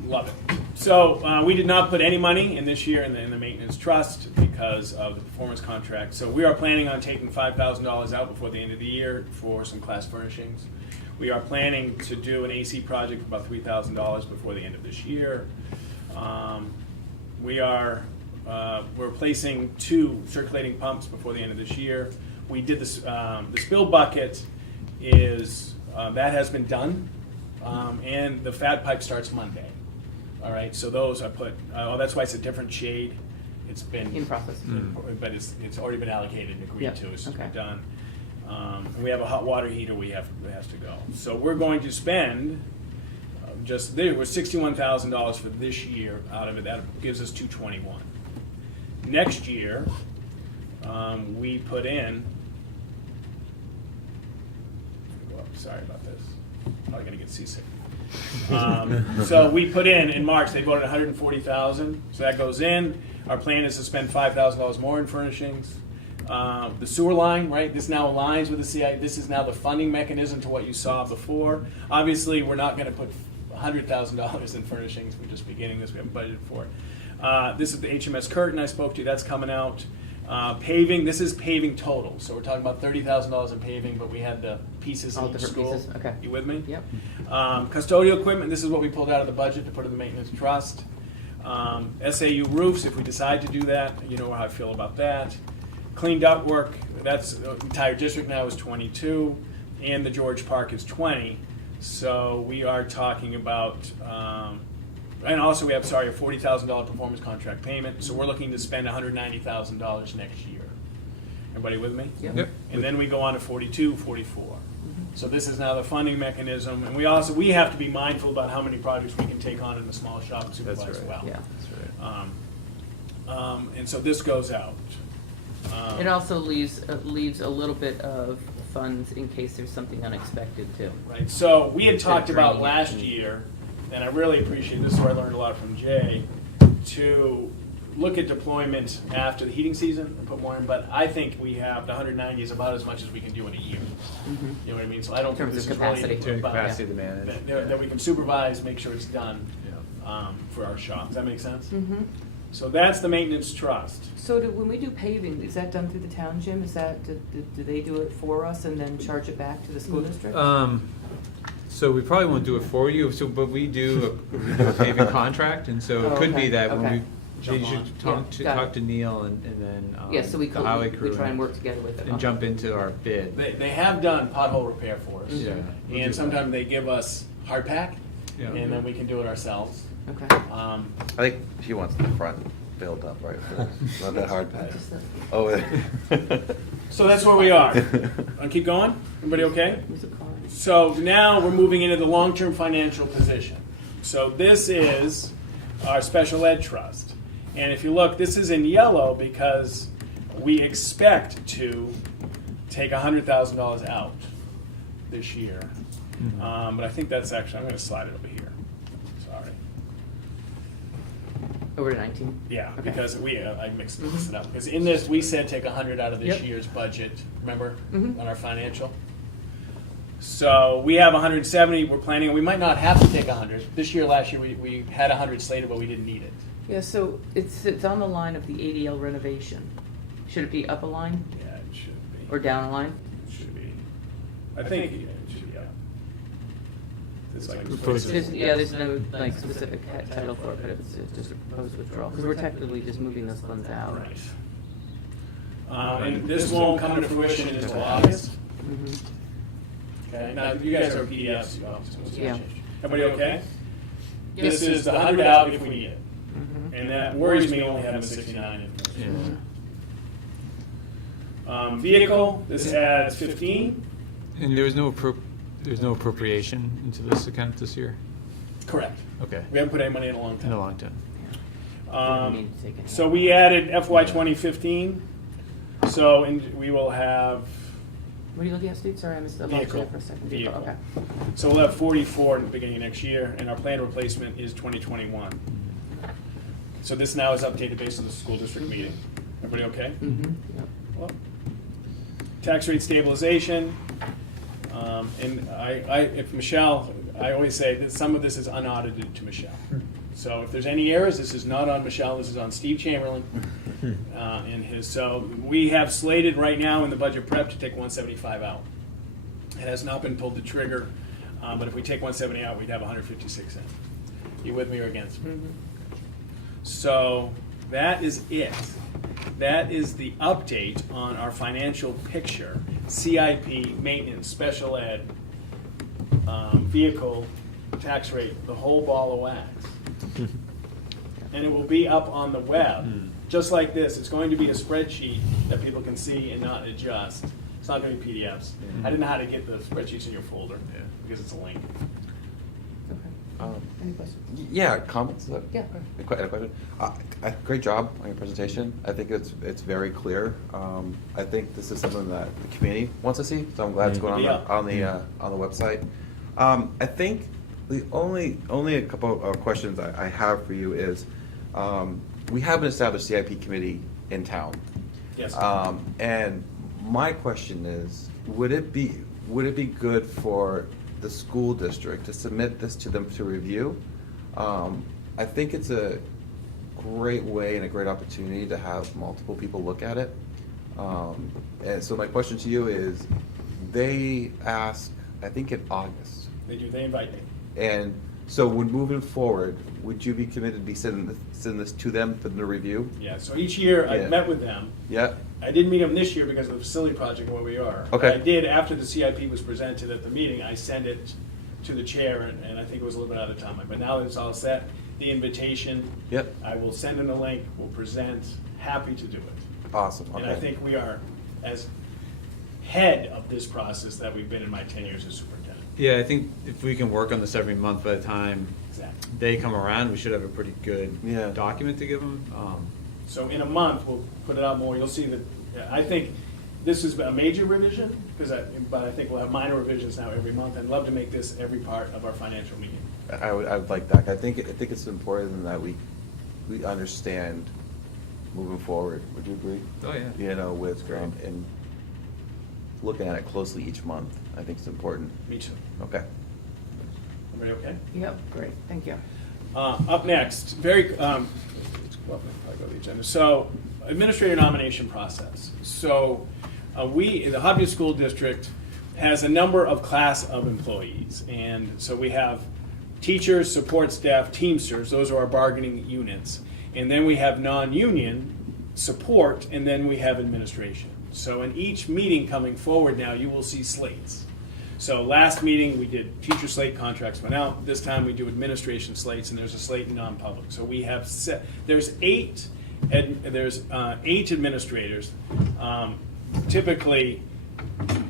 Love it. So we did not put any money in this year in the maintenance trust because of the performance contract. So we are planning on taking $5,000 out before the end of the year for some class furnishings. We are planning to do an AC project for about $3,000 before the end of this year. We're replacing 2 circulating pumps before the end of this year. We did this. The spill bucket is that has been done, and the fat pipe starts Monday. All right, so those I put. That's why it's a different shade. It's been In process. but it's already been allocated and agreed Yeah, to. It's okay. been done. And we have a hot water heater that has to go. So we're going to spend there was $61,000 for this year out of it. That gives us $221. Next year, we put in. Go up. Sorry about this. Probably gonna get seasick. So we put in March. They voted $140,000. So that goes in. Our plan is to spend $5,000 more in furnishings. The sewer line, right? This now aligns with the CI. This is now the funding mechanism to what you saw before. Obviously, we're not going to put $100,000 in furnishings. We're just beginning this. We haven't budgeted for it. This is the HMS curtain I spoke to. That's coming out. Paving. This is paving total. So we're talking about $30,000 in paving, but we had the pieces All in each different school. pieces, okay. You with me? Yep. Custodial equipment. This is what we pulled out of the budget to put in the maintenance trust. SAU roofs. If we decide to do that, you know how I feel about that. Clean duct work, that's the entire district now is 22, and the George Park is 20. So we are talking about, and also we have, a $40,000 performance contract payment. So we're looking to spend $190,000 next year. Everybody with me? Yep. And then we go on to 42, 44. So this is now the funding mechanism, and we have to be mindful about how many projects we can take on in the small shop and supervise That's right. well. Yeah. That's right. And so this goes out. It also leaves a little bit of funds in case there's something unexpected too. Right, so we had Instead of talked about draining it. last year, and I really appreciate this, is where I learned a lot from Jay, to look at deployment after the heating season and put more in, but I think we have, the 190 is about as much as we can do in a year. You know what I mean? So I don't think In terms this of is really. capacity. Doing about- capacity to manage. That we can supervise, make sure it's done Yeah. for our shop. Does that make sense? Mm-hmm. So that's the maintenance trust. So when we do paving, is that done through the town, Jim? Is that, do they do it for us and then charge it back to the school district? So we probably won't do it for you, but we do a paving contract, and so Oh, it could okay, be that when okay. we, you Jump on. should Yeah, got talk it. to Neil and then Yeah, so we the highway we crew try and work together with it. and jump into our bid. They have done pothole repair for us. Yeah. we'll do And that. sometimes they give us hard pack, Yeah. and then we can do it ourselves. Okay. I think she wants the front filled up right first, not that hard pack. Just the- Oh. So that's where we are. I'll keep going? Everybody okay? Where's the car? So now we're moving into the long-term financial position. So this is our special ed trust. And if you look, this is in yellow because we expect to take $100,000 out this year. But I think that's actually, I'm going to slide it over here. Sorry. Over to 19? Yeah, Okay. because I mixed it up. Because in this, we said take 100 out of this Yep. year's budget, remember, Mhm. on our financial? So we have 170, we're planning, we might not have to take 100. This year, last year, we had 100 slated, but we didn't need it. Yeah, so it's on the line of the ADL renovation. Should it be up a line Yeah, it should be. or down a line? It should be. I think it should be up. It's like. There's no like specific title for it, but it's just a proposed withdrawal, because we're technically just moving those funds out. Right. And this won't come to fruition until August. Mhm. Okay, now you guys are PDFs. Yeah. Everybody okay? This is the 100 out if we need it. Mhm. And that worries me only having 69. Vehicle, this adds 15. And there's no appropriation into this account this year? Correct. Okay. We haven't put any money in a long In time. a long time. Need to take it So out. we added FY 2015. So we will have, What are you looking at, Steve? Sorry, I missed the lost Vehicle. there for a second. Vehicle. Okay. so we'll have 44 in the beginning of next year, and our planned replacement is 2021. So this now is updated based on the school district meeting. Everybody okay? Mm-hmm. Yep. Well, tax rate stabilization, and if Michelle, I always say that some of this is unaudited to Michelle. So if there's any errors, this is not on Michelle, this is on Steve Chamberlain and his. So we have slated right now in the budget prep to take 175 out. It has not been pulled the trigger, but if we take 170 out, we'd have 156 in. You with me or against me? So that is it. That is the update on our financial picture. CIP, maintenance, special ed, vehicle, tax rate, the whole ball of wax. And it will be up on the web, just like this. It's going to be a spreadsheet that people can see and not adjust. It's not going to be PDFs. I didn't know how to get the spreadsheets in your folder because it's a link. Okay. Any questions? Yeah, comments? Yeah. A question? Great job on your presentation. I think it's very clear. I think this is something that the community wants to see, so I'm glad it's going on the website. I think the only a couple of questions I have for you is, we have an established CIP committee in town. Yes. And my question is, would it be good for the school district to submit this to them to review? I think it's a great way and a great opportunity to have multiple people look at it. And so my question to you is, they ask, I think in August. They do. They invite me. And so when moving forward, would you be committed to be sending this to them for them to review? Yeah. So each year Yeah. I've met with them. Yeah? I didn't meet them this year because of the facility project and where we are. Okay. I did, after the CIP was presented at the meeting, I sent it to the chair, and I think it was a little bit out of time. But now that it's all set, the invitation, Yep. I will send in a link, we'll present, happy to do it. Awesome, And I okay. think we are as head of this process that we've been in my 10 years as superintendent. Yeah, I think if we can work on this every month, by the time Exactly. they come around, we should have a pretty good Yeah. document to give them. So in a month, we'll put it out more. You'll see that, I think this is a major revision, but I think we'll have minor revisions now every month. I'd love to make this every part of our financial meeting. I would like that. I think it's important that we understand moving forward. Would you agree? Oh, yeah. You know, with and looking at it closely each month. I think it's important. Me too. Okay. Everybody okay? Yep, great, thank you. Up next, I'll go to the agenda. So, administrator nomination process. So, the Hopkinton School District has a number of class of employees. And so we have teachers, support staff, Teamsters, those are our bargaining units. And then we have non-union support, and then we have administration. So in each meeting coming forward now, you will see slates. So last meeting, we did teacher slate, contracts went out. This time we do administration slates, and there's a slate in non-public. So we have there's eight administrators. Typically,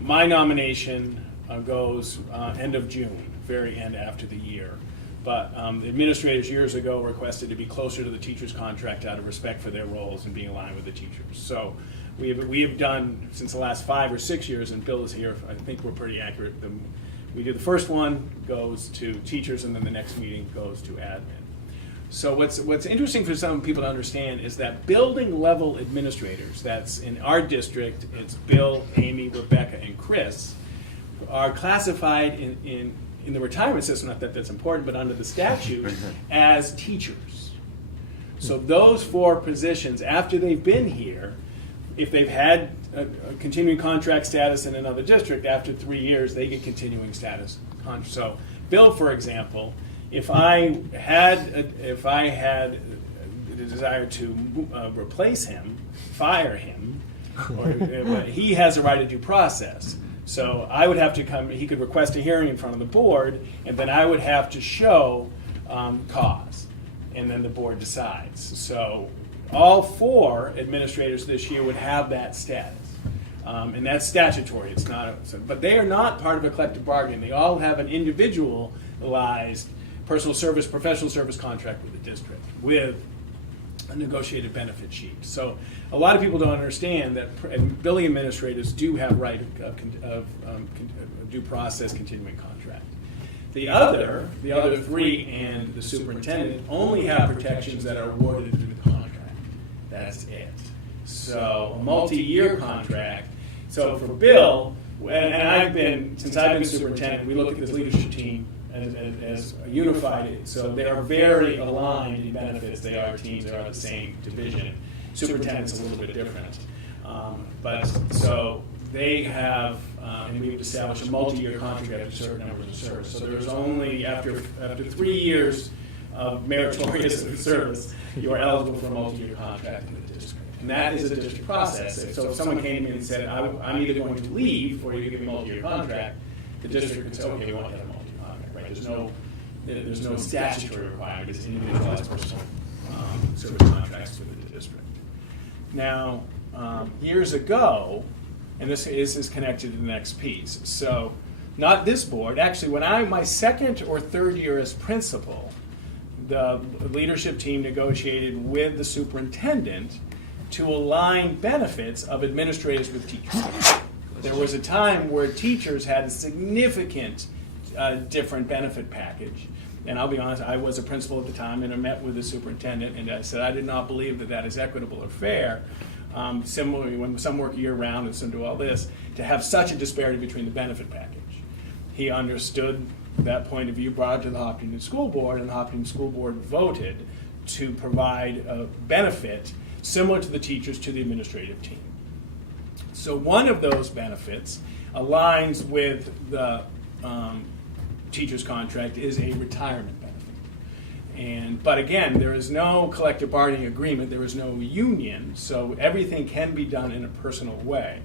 my nomination goes end of June, very end after the year. But the administrators years ago requested to be closer to the teacher's contract out of respect for their roles and being aligned with the teachers. So we have done, since the last 5 or 6 years, and Bill is here, I think we're pretty accurate. We do the first one, goes to teachers, and then the next meeting goes to admin. So what's interesting for some people to understand is that building level administrators, that's in our district, it's Bill, Amy, Rebecca, and Chris, are classified in the retirement system, not that that's important, but under the statute, as teachers. So those 4 positions, after they've been here, if they've had a continuing contract status in another district, after 3 years, they get continuing status. So Bill, for example, if I had the desire to replace him, fire him, he has a right of due process. So I would have to come, he could request a hearing in front of the board, and then I would have to show cause. and then the board decides. So all 4 administrators this year would have that status. And that's statutory. It's not, but they are not part of a collective bargain. They all have an individualized personal service, professional service contract with the district with a negotiated benefit sheet. So a lot of people don't understand that billing administrators do have right of due process continuing contract. The other 3 and the superintendent only have protections that are awarded through the contract. That's it. So a multi-year contract. So for Bill, and since I've been superintendent, we look at this leadership team as unified. So they are very aligned in benefits. They are teams. They are the same division. Superintendent's a little bit different. But so they have, and we've established a multi-year contract with certain numbers of service. So there's only, after 3 years of meritorious service, you are eligible for a multi-year contract in the district. And that is a district process. So if someone came in and said, I'm either going to leave or you give me a multi-year contract, the district would say, okay, we want to have a multi-year contract, right? There's no statutory requirement. It's individualized personal service contracts with the district. Now, years ago, and this is connected to the next piece. So, not this board. Actually, when my second or third year as principal, the leadership team negotiated with the superintendent to align benefits of administrators with teachers. There was a time where teachers had a significant different benefit package. And I'll be honest, I was a principal at the time, and I met with the superintendent, and I said I did not believe that is equitable or fair. Similarly, when some work year-round and some do all this, to have such a disparity between the benefit package. He understood that point of view, brought it to the Hopkinton School Board, and the Hopkinton School Board voted to provide a benefit similar to the teachers to the administrative team. So one of those benefits aligns with the teacher's contract is a retirement benefit. But again, there is no collective bargaining agreement, there is no union, so everything can be done in a personal way.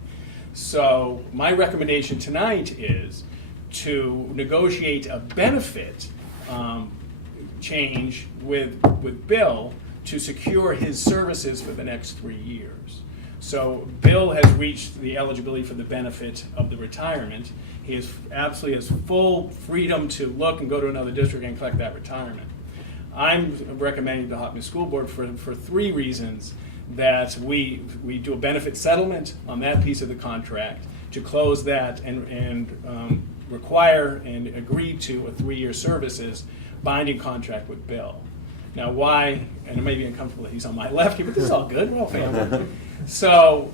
So my recommendation tonight is to negotiate a benefit change with Bill to secure his services for the next 3 years. So Bill has reached the eligibility for the benefit of the retirement. He absolutely has full freedom to look and go to another district and collect that retirement. I'm recommending the Hopkinton School Board for 3 reasons that we do a benefit settlement on that piece of the contract to close that and require and agree to a 3-year services binding contract with Bill. Now why, and it may be uncomfortable that he's on my left here, but this is all good, we're all family. So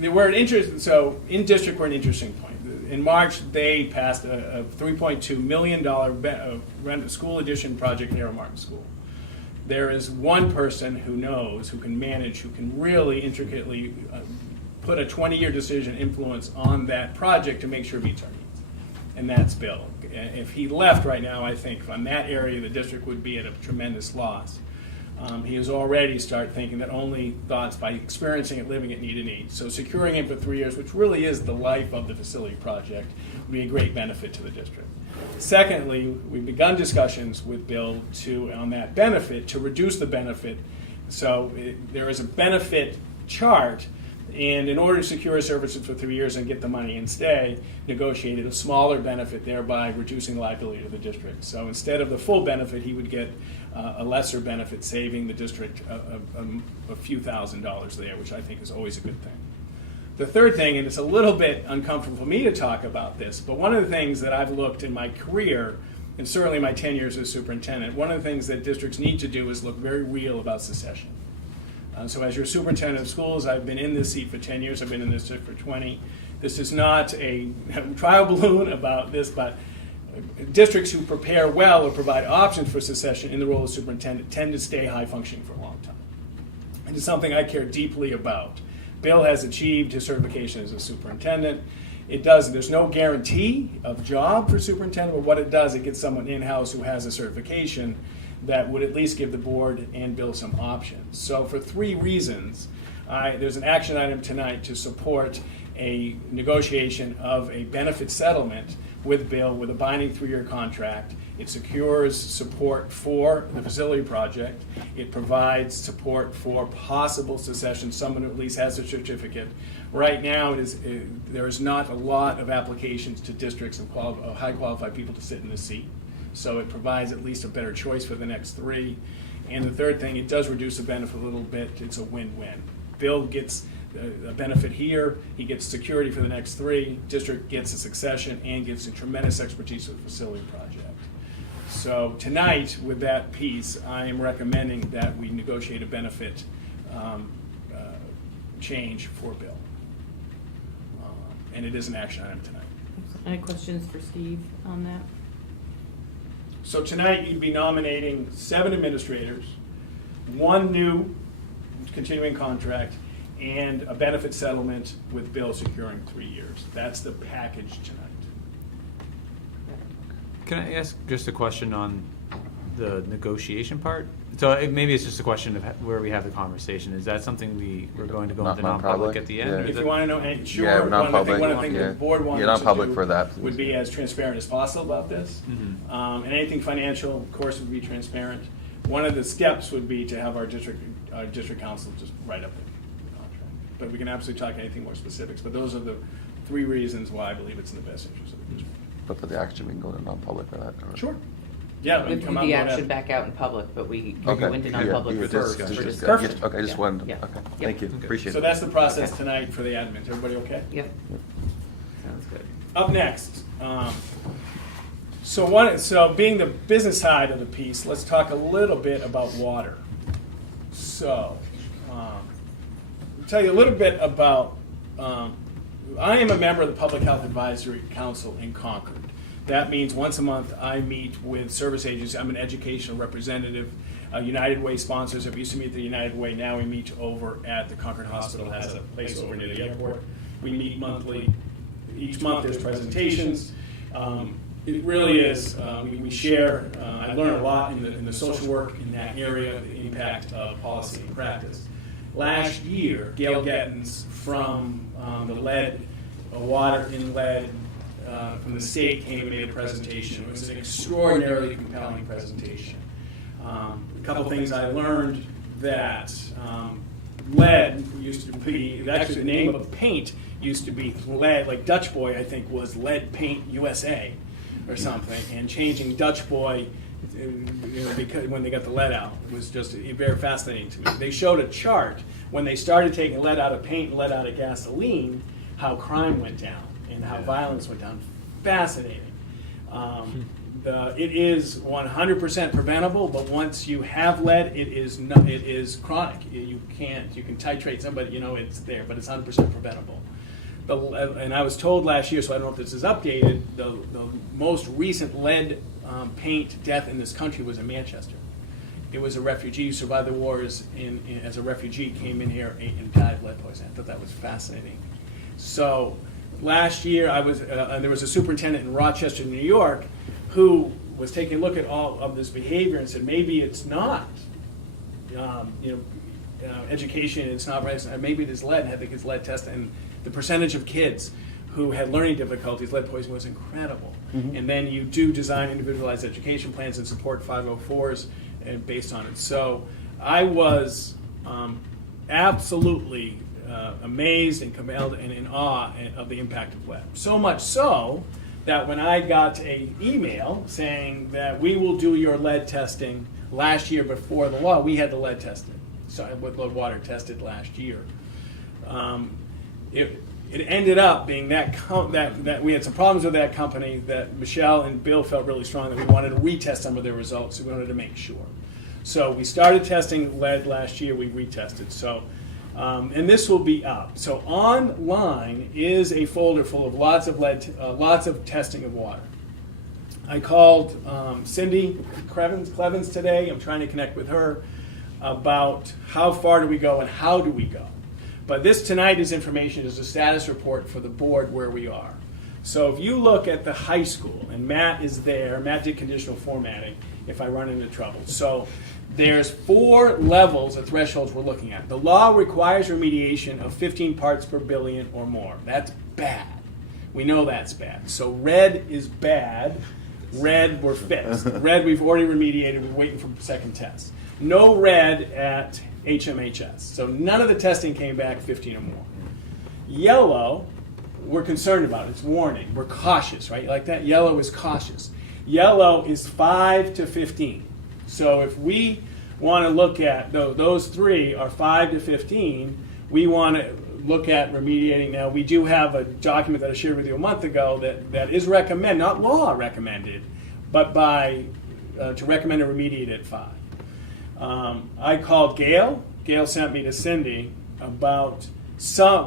in district we're an interesting point. In March, they passed a $3.2 million school addition project here at Martin School. There is one person who knows, who can manage, who can really intricately put a 20-year decision influence on that project to make sure it meets our needs, and that's Bill. If he left right now, I think on that area, the district would be at a tremendous loss. He has already started thinking that only thoughts by experiencing it, living it, need a need. So securing him for 3 years, which really is the life of the facility project, would be a great benefit to the district. Secondly, we've begun discussions with Bill on that benefit to reduce the benefit. So there is a benefit chart, and in order to secure services for 3 years and get the money and stay, negotiated a smaller benefit, thereby reducing the liability to the district. So instead of the full benefit, he would get a lesser benefit, saving the district a few $1,000s there, which I think is always a good thing. The third thing, and it's a little bit uncomfortable for me to talk about this, but one of the things that I've looked in my career, and certainly my 10 years as superintendent, one of the things that districts need to do is look very real about secession. So as your superintendent of schools, I've been in this seat for 10 years, I've been in this district for 20. This is not a trial balloon about this, but districts who prepare well or provide options for secession in the role of superintendent tend to stay high functioning for a long time. And it's something I care deeply about. Bill has achieved his certification as a superintendent. There's no guarantee of job for superintendent, but what it does, it gets someone in-house who has a certification that would at least give the board and Bill some options. So for 3 reasons, there's an action item tonight to support a negotiation of a benefit settlement with Bill with a binding 3-year contract. It secures support for the facility project. It provides support for possible succession, someone who at least has a certificate. Right now, there is not a lot of applications to districts of high qualified people to sit in this seat. So it provides at least a better choice for the next 3. And the third thing, it does reduce the benefit a little bit. It's a win-win. Bill gets a benefit here, he gets security for the next 3, district gets a succession and gets a tremendous expertise with the facility project. So tonight, with that piece, I am recommending that we negotiate a benefit change for Bill. And it is an action item tonight. Any questions for Steve on that? So tonight, you'd be nominating 7 administrators, 1 new continuing contract, and a benefit settlement with Bill securing 3 years. That's the package tonight. Can I ask just a question on the negotiation part? So maybe it's just a question of where we have the conversation. Is that something we're going to go into non-public at the end? Yeah. or is If that- you want to know, and sure, Yeah, one non-public, thing yeah. the board wanted Yeah, to non-public do for that, please. would be as transparent as possible about this. Mhm. And anything financial, of course, would be transparent. One of the steps would be to have our district council just write up the contract. But we can absolutely talk anything more specifics, but those are the 3 reasons why I believe it's in the best interest of the district. But for the action, we can go to non-public for that. or- Sure. Yeah. We have to come do out the and vote action out. back out in public, but we can Okay. go into non-public Yeah, first. just- for just- discussion. Perfect. Okay, I just Yeah, wanted, yeah. okay, Yep. thank you, Okay. appreciate it. So that's the process Okay. tonight for the admin. Is everybody okay? Yep. Sounds good. Up next, so being the business side of the piece, let's talk a little bit about water. So, I'll tell you a little bit about, I am a member of the Public Health Advisory Council in Concord. That means once a month I meet with service agencies. I'm an educational representative. United Way sponsors it. We used to meet at the United Way. Now we meet over at the Concord Hospital, has a place over near the airport. We meet monthly. Each month there's presentations. It really is, we share, I learn a lot in the social work in that area, the impact of policy and practice. Last year, Gail Gettins from the lead, water in lead, from the state came and made a presentation. It was an extraordinarily compelling presentation. A couple things I learned that lead used to be, actually the name of paint used to be lead, like Dutch Boy I think was Lead Paint USA or something, and changing Dutch Boy, because when they got the lead out, it was just very fascinating to me. They showed a chart when they started taking lead out of paint and lead out of gasoline, how crime went down and how violence went down. Fascinating. It is 100% preventable, but once you have lead, it is chronic. You can titrate somebody, it's there, but it's 100% preventable. And I was told last year, so I don't know if this is updated, the most recent lead paint death in this country was in Manchester. It was a refugee who survived the wars as a refugee, came in here and died of lead poisoning. I thought that was fascinating. So last year, there was a superintendent in Rochester, New York, who was taking a look at all of this behavior and said, maybe it's not, education, it's not right, maybe it is lead, and had the kids lead tested, and the percentage of kids who had learning difficulties, lead poisoning was incredible. Mm-hmm. And then you do design individualized education plans and support 504s based on it. So I was absolutely amazed and compelled and in awe of the impact of lead. So much so that when I got an email saying that we will do your lead testing last year before the law, we had the lead tested, so with lead water tested last year. It ended up being that we had some problems with that company, that Michelle and Bill felt really strong that we wanted to retest some of their results, so we wanted to make sure. So we started testing lead last year, we retested. So, and this will be up. So online is a folder full of lots of testing of water. I called Cindy Clevens today. I'm trying to connect with her about how far do we go and how do we go. But this tonight is information, is a status report for the board where we are. So if you look at the high school, and Matt is there, Matt did conditional formatting if I run into trouble. So there's 4 levels of thresholds we're looking at. The law requires remediation of 15 parts per billion or more. That's bad. We know that's bad. So red is bad. Red, we're fixed. Red, we've already remediated. We're waiting for second test. No red at HMHS. So none of the testing came back 15 or more. Yellow, we're concerned about. It's warning. We're cautious, right? You like that? Yellow is cautious. Yellow is 5 to 15. So if we want to look at, those 3 are 5 to 15, we want to look at remediating. Now, we do have a document that I shared with you a month ago that is recommended, not law recommended, but to recommend to remediate at 5. I called Gail. Gail sent me to Cindy about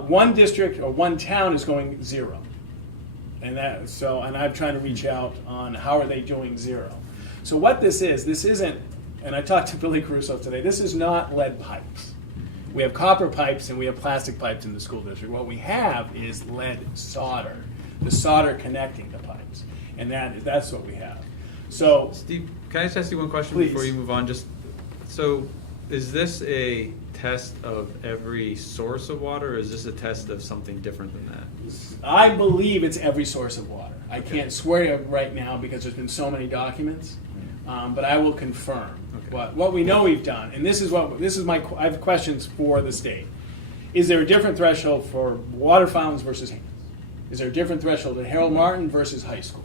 one district or one town is going 0. And I'm trying to reach out on how are they doing 0. So what this isn't, and I talked to Billy Caruso today, this is not lead pipes. We have copper pipes and we have plastic pipes in the school district. What we have is lead solder, the solder connecting the pipes. And that's what we have. So, Steve, can I just ask you one question Please. before you move on? So is this a test of every source of water, or is this a test of something different than that? I believe it's every source of water. I Okay. can't swear it right now because there's been so many documents, but I will confirm what we know we've done. And I have questions for the state. Is there a different threshold for water fountains versus hands? Is there a different threshold at Harold Martin versus high school?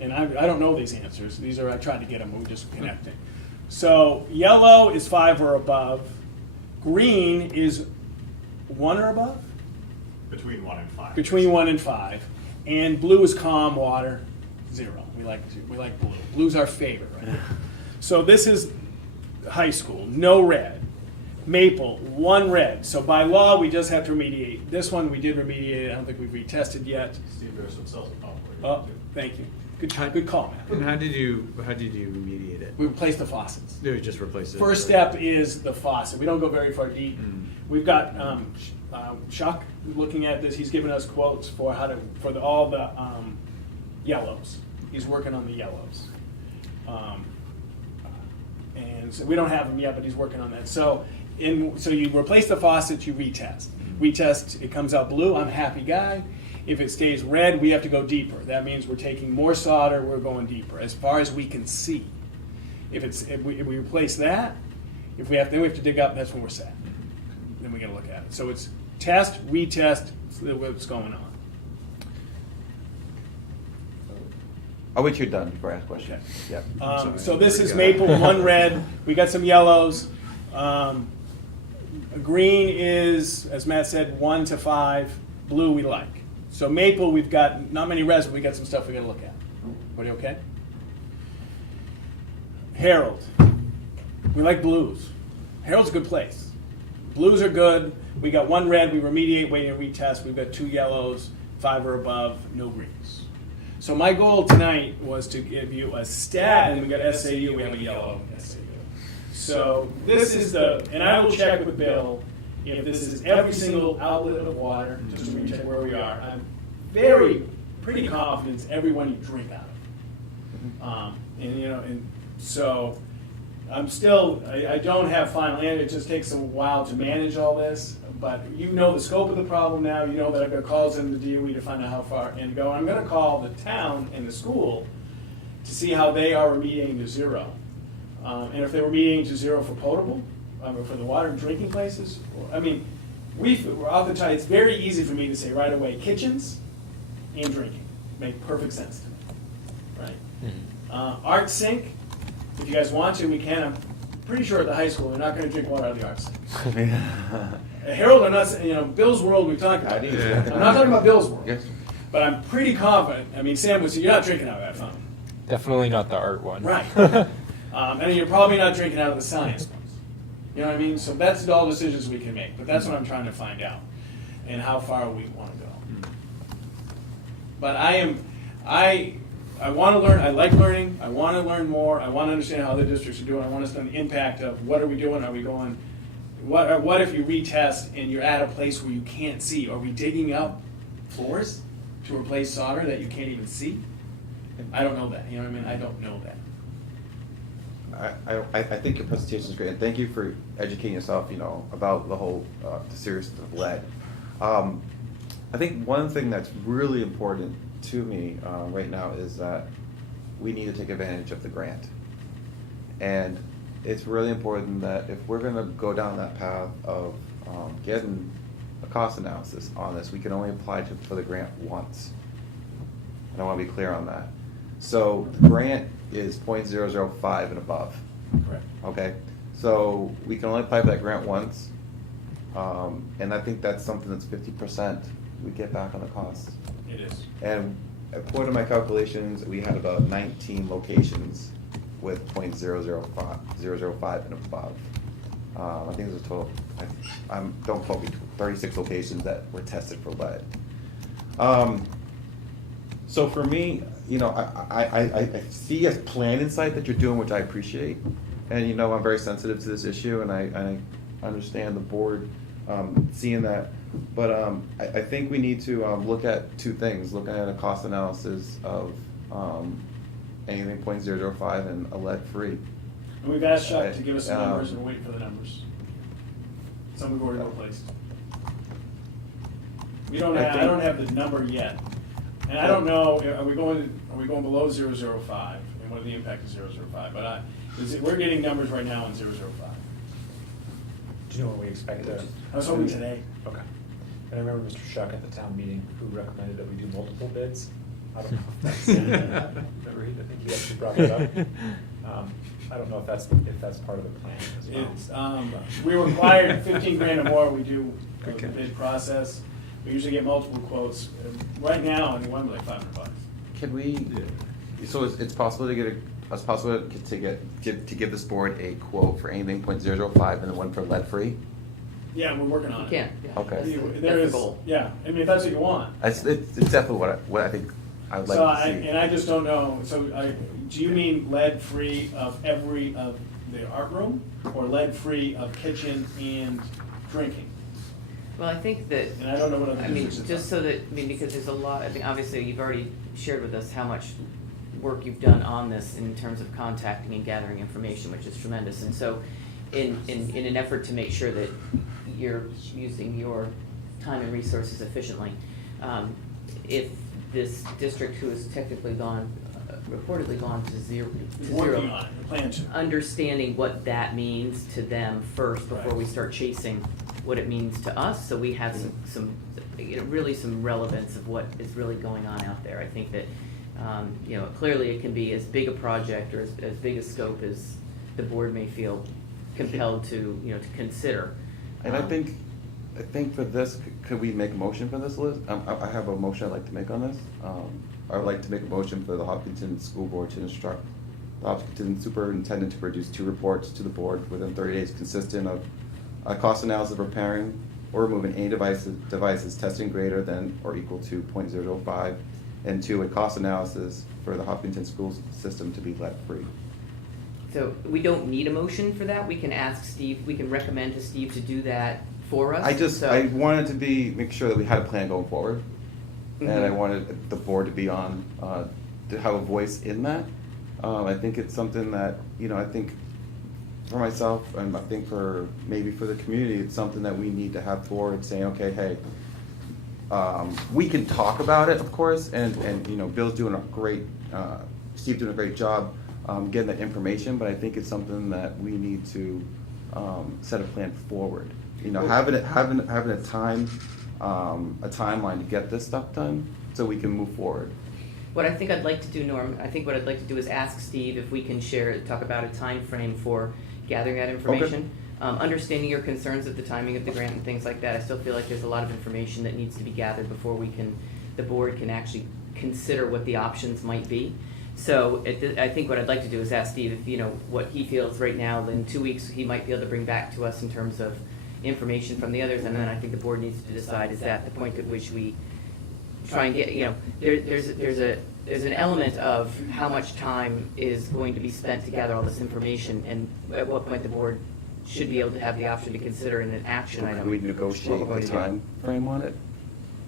And I don't know these answers. I tried to get them. We're just connecting. So yellow is 5 or above. Green is 1 or above. Between 1 and 5. Between 1 and 5, and blue is calm water, 0. We like blue. Blue's our favorite, right? So this is high school, no red. Maple, 1 red. So by law, we just have to remediate. This one we did remediate. I don't think we've retested yet. Steve, there's some cells. Oh, thank you. Good call, man. And how did you remediate it? We replaced the faucets. Did we just replace it? First step is the faucet. We don't go very far deep. We've got Chuck looking at this. He's given us quotes for all the yellows. He's working on the yellows, and so we don't have them yet, but he's working on that. So you replace the faucets, you retest. Retest, it comes out blue. I'm a happy guy. If it stays red, we have to go deeper. That means we're taking more solder. We're going deeper as far as we can see. If we replace that, then we have to dig up. That's when we're set. Then we got to look at it. So it's test, retest, what's going on. I'll wait till you're done before I ask questions. Okay. Yeah. So this is maple, 1 red. We got some yellows. Green is, as Matt said, 1 to 5. Blue we like. So maple, we've got not many reds, but we got some stuff we got to look at. Everybody okay? Harold, we like blues. Harold's a good place. Blues are good. We got 1 red, we remediate, wait and retest. We've got 2 yellows, 5 or above, no greens. So my goal tonight was to give you a stat, and we got SAU, we have a yellow SAU. So this is and I will check with Bill if this is every single outlet of water, just to recheck where we are. I'm pretty confident it's everyone you drink out of. And so I'm still, I don't have final answer. It just takes a while to manage all this, but you know the scope of the problem now. You know that I've got calls in the DOE to find out how far and go. I'm going to call the town and the school to see how they are remediating to 0. And if they were remediating to 0 for potable, for the water and drinking places. We're off the top. It's very easy for me to say right away, kitchens and drinking make perfect sense to me, right? Art sink, if you guys want to, we can. I'm pretty sure at the high school they're not going to drink water out of the art sink. Harold, I'm not, Bill's World, we've talked about. Yeah. I'm not talking about Bill's World, Yes. but I'm pretty confident. Sam would say, you're not drinking out of that fountain. Definitely not the art one. Right. And you're probably not drinking out of the science ones. You know what I mean? So that's all decisions we can make. But that's what I'm trying to find out, and how far we want to go. But I want to learn. I like learning. I want to learn more. I want to understand how other districts are doing. I want to understand the impact of what are we doing? Are we going? What if you retest and you're at a place where you can't see? Are we digging up floors to replace solder that you can't even see? I don't know that. You know what I mean? I don't know that. I think your presentation is great, and thank you for educating yourself, about the whole, the seriousness of lead. I think one thing that's really important to me right now is that we need to take advantage of the grant. And it's really important that if we're gonna go down that path of getting a cost analysis on this, we can only apply for the grant once. And I wanna be clear on that. So the grant is 0.005 and above. Correct. Okay, so we can only apply for that grant once. And I think that's something that's 50% we get back on the cost. It is. And according to my calculations, we had about 19 locations with 0.005 and above. I think there's a total, don't quote me, 36 locations that were tested for lead. So for me, I see a plan in sight that you're doing, which I appreciate. And I'm very sensitive to this issue, and I understand the board seeing that. But I think we need to look at two things, looking at a cost analysis of anything 0.005 and a lead-free. And we've asked Chuck to give us some numbers, and we're waiting for the numbers. Some we've already replaced. I don't have the number yet. And I don't know, are we going below 0.005, and what the impact of 0.005? But we're getting numbers right now on 0.005. Do you know when we expect to? I was hoping today. Okay. And I remember Mr. Shuck at the town meeting who recommended that we do multiple bids. I don't know if that's, remember, I think he actually brought that up. I don't know if that's part of the plan as well. It's, we required 15 grand or more, we do the Okay. bid process. We usually get multiple quotes. Right now, anyone like $500. Can we, so it's possible to get it's possible to give this board a quote for anything 0.005 and then one for lead-free? Yeah, we're working on You it. can, yeah. Okay. That's There the is, goal. yeah, I mean, if that's what you want. It's definitely what I think I would like So to see. and I just don't know, so do you mean lead-free of the art room, or lead-free of kitchen and drinking? Well, I think that, And I don't know what other I mean, districts have just done. so that, because there's a lot, I think obviously you've already shared with us how much work you've done on this in terms of contacting and gathering information, which is tremendous. And so in an effort to make sure that you're using your time and resources efficiently, if this district who has technically reportedly gone to zero, Working on it, the plan to. understanding what that means to them first before Right. we start chasing what it means to us, so we have some really some relevance of what is really going on out there. I think that, clearly it can be as big a project or as big a scope as the board may feel compelled to, to consider. And I think for this, could we make a motion for this, Liz? I have a motion I'd like to make on this. I would like to make a motion for the Hopkinton School Board to instruct the Hopkinton Superintendent to produce 2 reports to the board within 30 days consistent of a cost analysis of repairing or removing any devices testing greater than or equal to 0.005, and 2, a cost analysis for the Hopkinton school system to be lead-free. So we don't need a motion for that, we can ask Steve, we can recommend to Steve to do that for us. I wanted to make sure that we had a plan going forward, and I wanted the board to be on, to have a voice in that. I think it's something that, I think for myself, and I think maybe for the community, it's something that we need to have forward saying, okay, hey, we can talk about it, of course, and Bill's doing a great, Steve's doing a great job getting that information, but I think it's something that we need to set a plan forward. Having a timeline to get this stuff done so we can move forward. What I think I'd like to do, Norm, what I'd like to do is ask Steve if we can talk about a time frame for gathering that information. Understanding your concerns at the timing of the grant and things like that, I still feel like there's a lot of information that needs to be gathered before the board can actually consider what the options might be. So I think what I'd like to do is ask Steve if, what he feels right now, in 2 weeks, he might be able to bring back to us in terms of information from the others, and then I think the board needs to decide, is that the point at which we try and get, there's an element of how much time is going to be spent to gather all this information, and at what point the board should be able to have the option to consider in an action item. Can we negotiate what we're the going to do. time frame on it?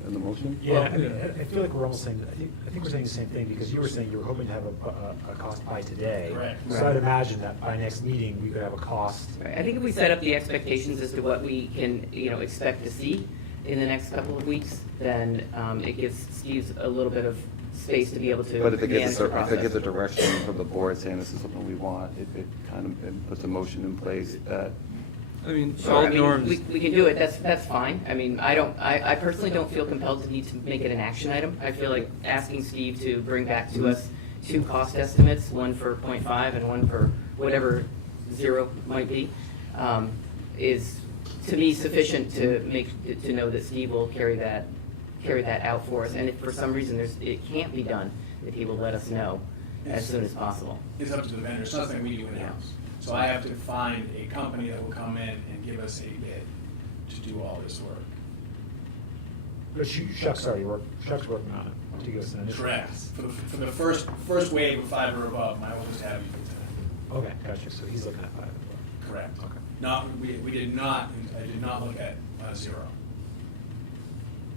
in the motion? Yeah, I mean, I feel like we're almost saying, I think we're saying the same thing, because you were saying you were hoping to have a cost by today. Correct. So I'd imagine that by next meeting, we could have a cost. Right, I think if we set up the expectations as to what we can, expect to see in the next couple of weeks, then it gives Steve a little bit of space to be able to But if it manage gives, the if it process. gives a direction from the board saying this is something we want, it kind of it puts a motion in place that, I mean, Sure, all I mean, norms. we can do it, that's fine. I mean, I personally don't feel compelled to need to make it an action item. I feel like asking Steve to bring back to us 2 cost estimates, one for 0.5 and one for whatever 0 might be, is to me sufficient to know that Steve will carry that out for us. And if for some reason it can't be done, that he will let us know as soon as possible. It's up to the vendor, it's nothing we do in-house. So I have to find a company that will come in and give us a bid to do all this work. But Chuck's working on it to give us an initial. Correct. For the first wave of 5 or above, I will just have you do that. Okay, gotcha, so he's looking at 5. Correct. Okay. I did not look at 0.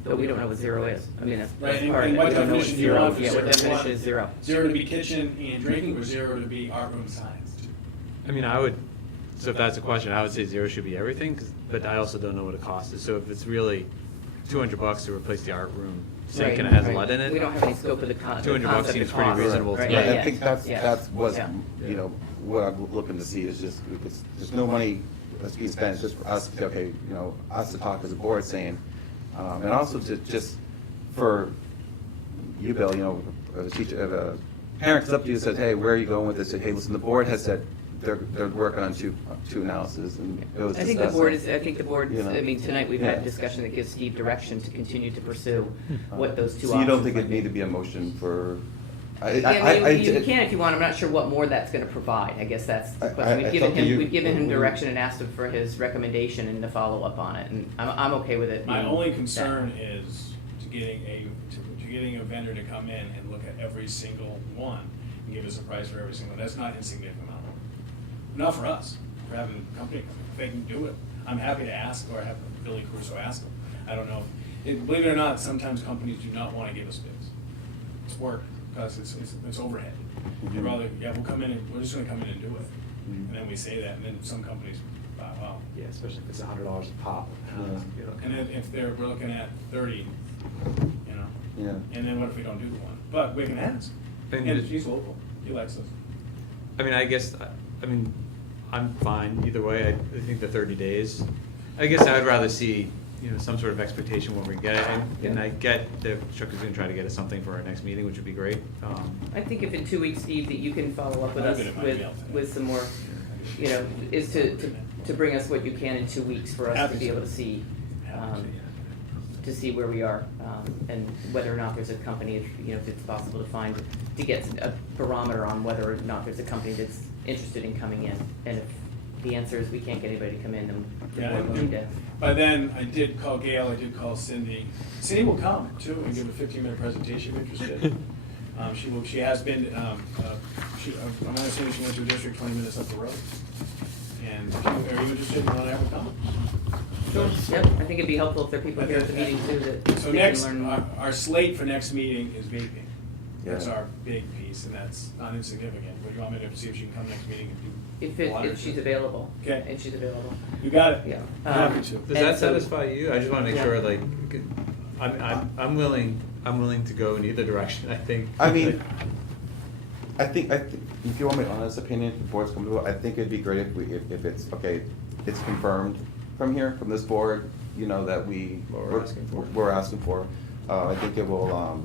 But we don't know what 0 is. I mean, that's Right, and part of it. what We don't know definition do you 0 want for Yeah, 0? what definition is 0? 0 to be kitchen and drinking, or 0 to be art room and science? I mean, so if that's a question, I would say 0 should be everything, but I also don't know what it costs. So if it's really $200 to replace the art room sink and it has Right, lead in it. We don't have any scope of the concept. $200 seems pretty reasonable to Right, me. yeah, I yeah, think that's yeah. what's, Yeah. what I'm looking to see is just, because there's no money that's being spent, it's just for us to say, okay, us to talk as a board saying, and also to just for you, Bill, as a teacher, if a parent comes up to you and says, hey, where are you going with this? Say, hey, listen, the board has said they're working on two analyses, and it was I think the discussed. board, You know. I mean, tonight we've had Yeah. discussion that gives Steve direction to continue to pursue what those 2 options So you don't think might it'd be. need to be a motion for? Yeah, you can if you want. I'm not sure what more that's gonna provide. I guess that's the question. I thought that We've given him direction and asked him for his recommendation and to follow up on it, and I'm okay with it. My being only that. concern is to getting a vendor to come in and look at every single one and give us a price for every single one. That's not insignificant amount. Not for us, for having a company come in. If they can do it, I'm happy to ask, or have Billy Crusoe ask them. I don't know. Believe it or not, sometimes companies do not want to give us bids. It's work, because it's overhead. They'd rather, we'll come in and, we're just gonna come in and do it. And then we say that, and then some companies, wow. Yeah, especially if it's $100 a pop. And then if we're looking at 30, Yeah. and then what if we don't do the one? But we can ask. And And he's local, he likes us. I mean, I'm fine either way. I think the 30 days. I guess I would rather see, some sort of expectation when we get it. And I get that Chuck is going to try to get us something for our next meeting, which would be great. I think if in 2 weeks, Steve, that you can follow up with I'm us good at my email. with some more, is to bring us what you can in 2 weeks for us to be able to see, to see where we are, and whether or not there's a company, if it's possible to get a barometer on whether or not there's a company that's interested in coming in. And if the answer is we can't get anybody to come in, then Yeah, we're willing to. By then, I did call Gail, I did call Cindy. Cindy will come too and give a 15-minute presentation if interested. She has been, I'm understanding she went to a district 20 minutes up the road. And are you interested in want to have her come? Sure. Yep, I think it'd be helpful if there are people here at the meeting too that So they next, can learn. our slate for next meeting is vaping. That's Yeah. our big piece, and that's not insignificant. Would you want me to see if she can come next meeting and do? If she's available. Okay. If she's available. You got it. Yeah. Happy to. Does And that so- satisfy you? I just want to make Yeah. sure, I'm willing to go in either direction. I think. I mean, I think, if you want my honest opinion, if the board's comfortable, I think it'd be great if it's, okay, it's confirmed from here, from this board, that What we're asking for. we're asking for. I think it will,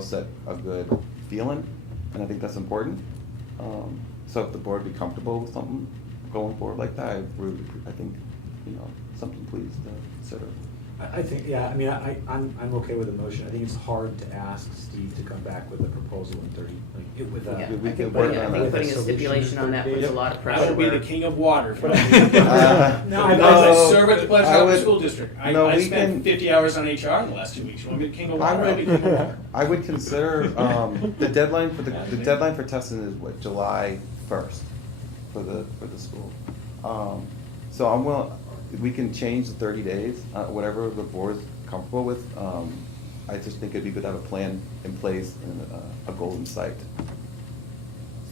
set a good feeling, and I think that's important. So if the board be comfortable with something going forward like that, I think, something please to consider. I think, yeah, I mean, I'm okay with the motion. I think it's hard to ask Steve to come back with a proposal in 30, with Yeah, a. we I can think work putting, on I think that. putting a Solution stipulation on that puts a Yep. lot of pressure. That will be the where- king of water for me. No, Because I serve at the Pleasant I Valley would- School District. no, I we spent can- 50 hours on HR in the last 2 weeks. You want me to king of water? I'll be king of water. I would consider, the deadline for the deadline for testing is what, July 1st for the school. So we can change the 30 days, whatever the board's comfortable with. I just think it'd be good to have a plan in place and a goal in sight.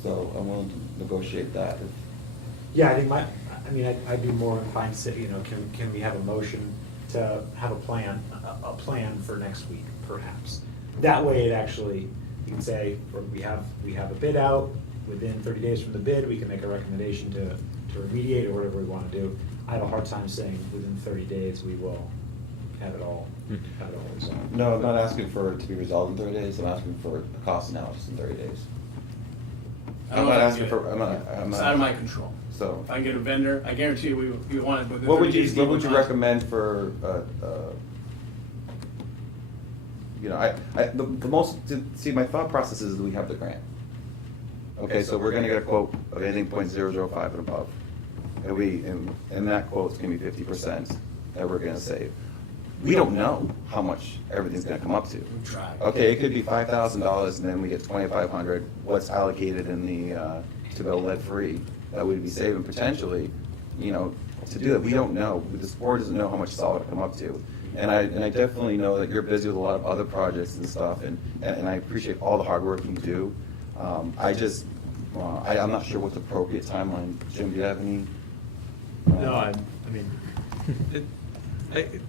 So I'm willing to negotiate that. Yeah, I think I'd be more inclined to say, can we have a motion to have a plan for next week, perhaps? That way, it actually, you can say, we have a bid out, within 30 days from the bid, we can make a recommendation to remediate or whatever we want to do. I have a hard time saying within 30 days, we will have it all resolved. No, I'm not asking for it to be resolved in 30 days. I'm asking for a cost analysis in 30 days. I'm not asking for. It's out of my control. So. If I get a vendor, I guarantee you we want it within What 30 would days. you recommend for? The most. See, my thought process is that we have the grant. Okay, so we're going to get a quote of anything 0.005 and above, and that quote's going to be 50% that we're going to save. We don't know how much everything's going to come up to. We've tried. Okay, it could be $5,000, and then we get $2,500. What's allocated in the to go lead-free that we'd be saving potentially, to do that? We don't know. This board doesn't know how much it's all going to come up to. And I definitely know that you're busy with a lot of other projects and stuff, and I appreciate all the hard work you do. I'm not sure what's appropriate timeline. Jim, do you have any? No, I mean,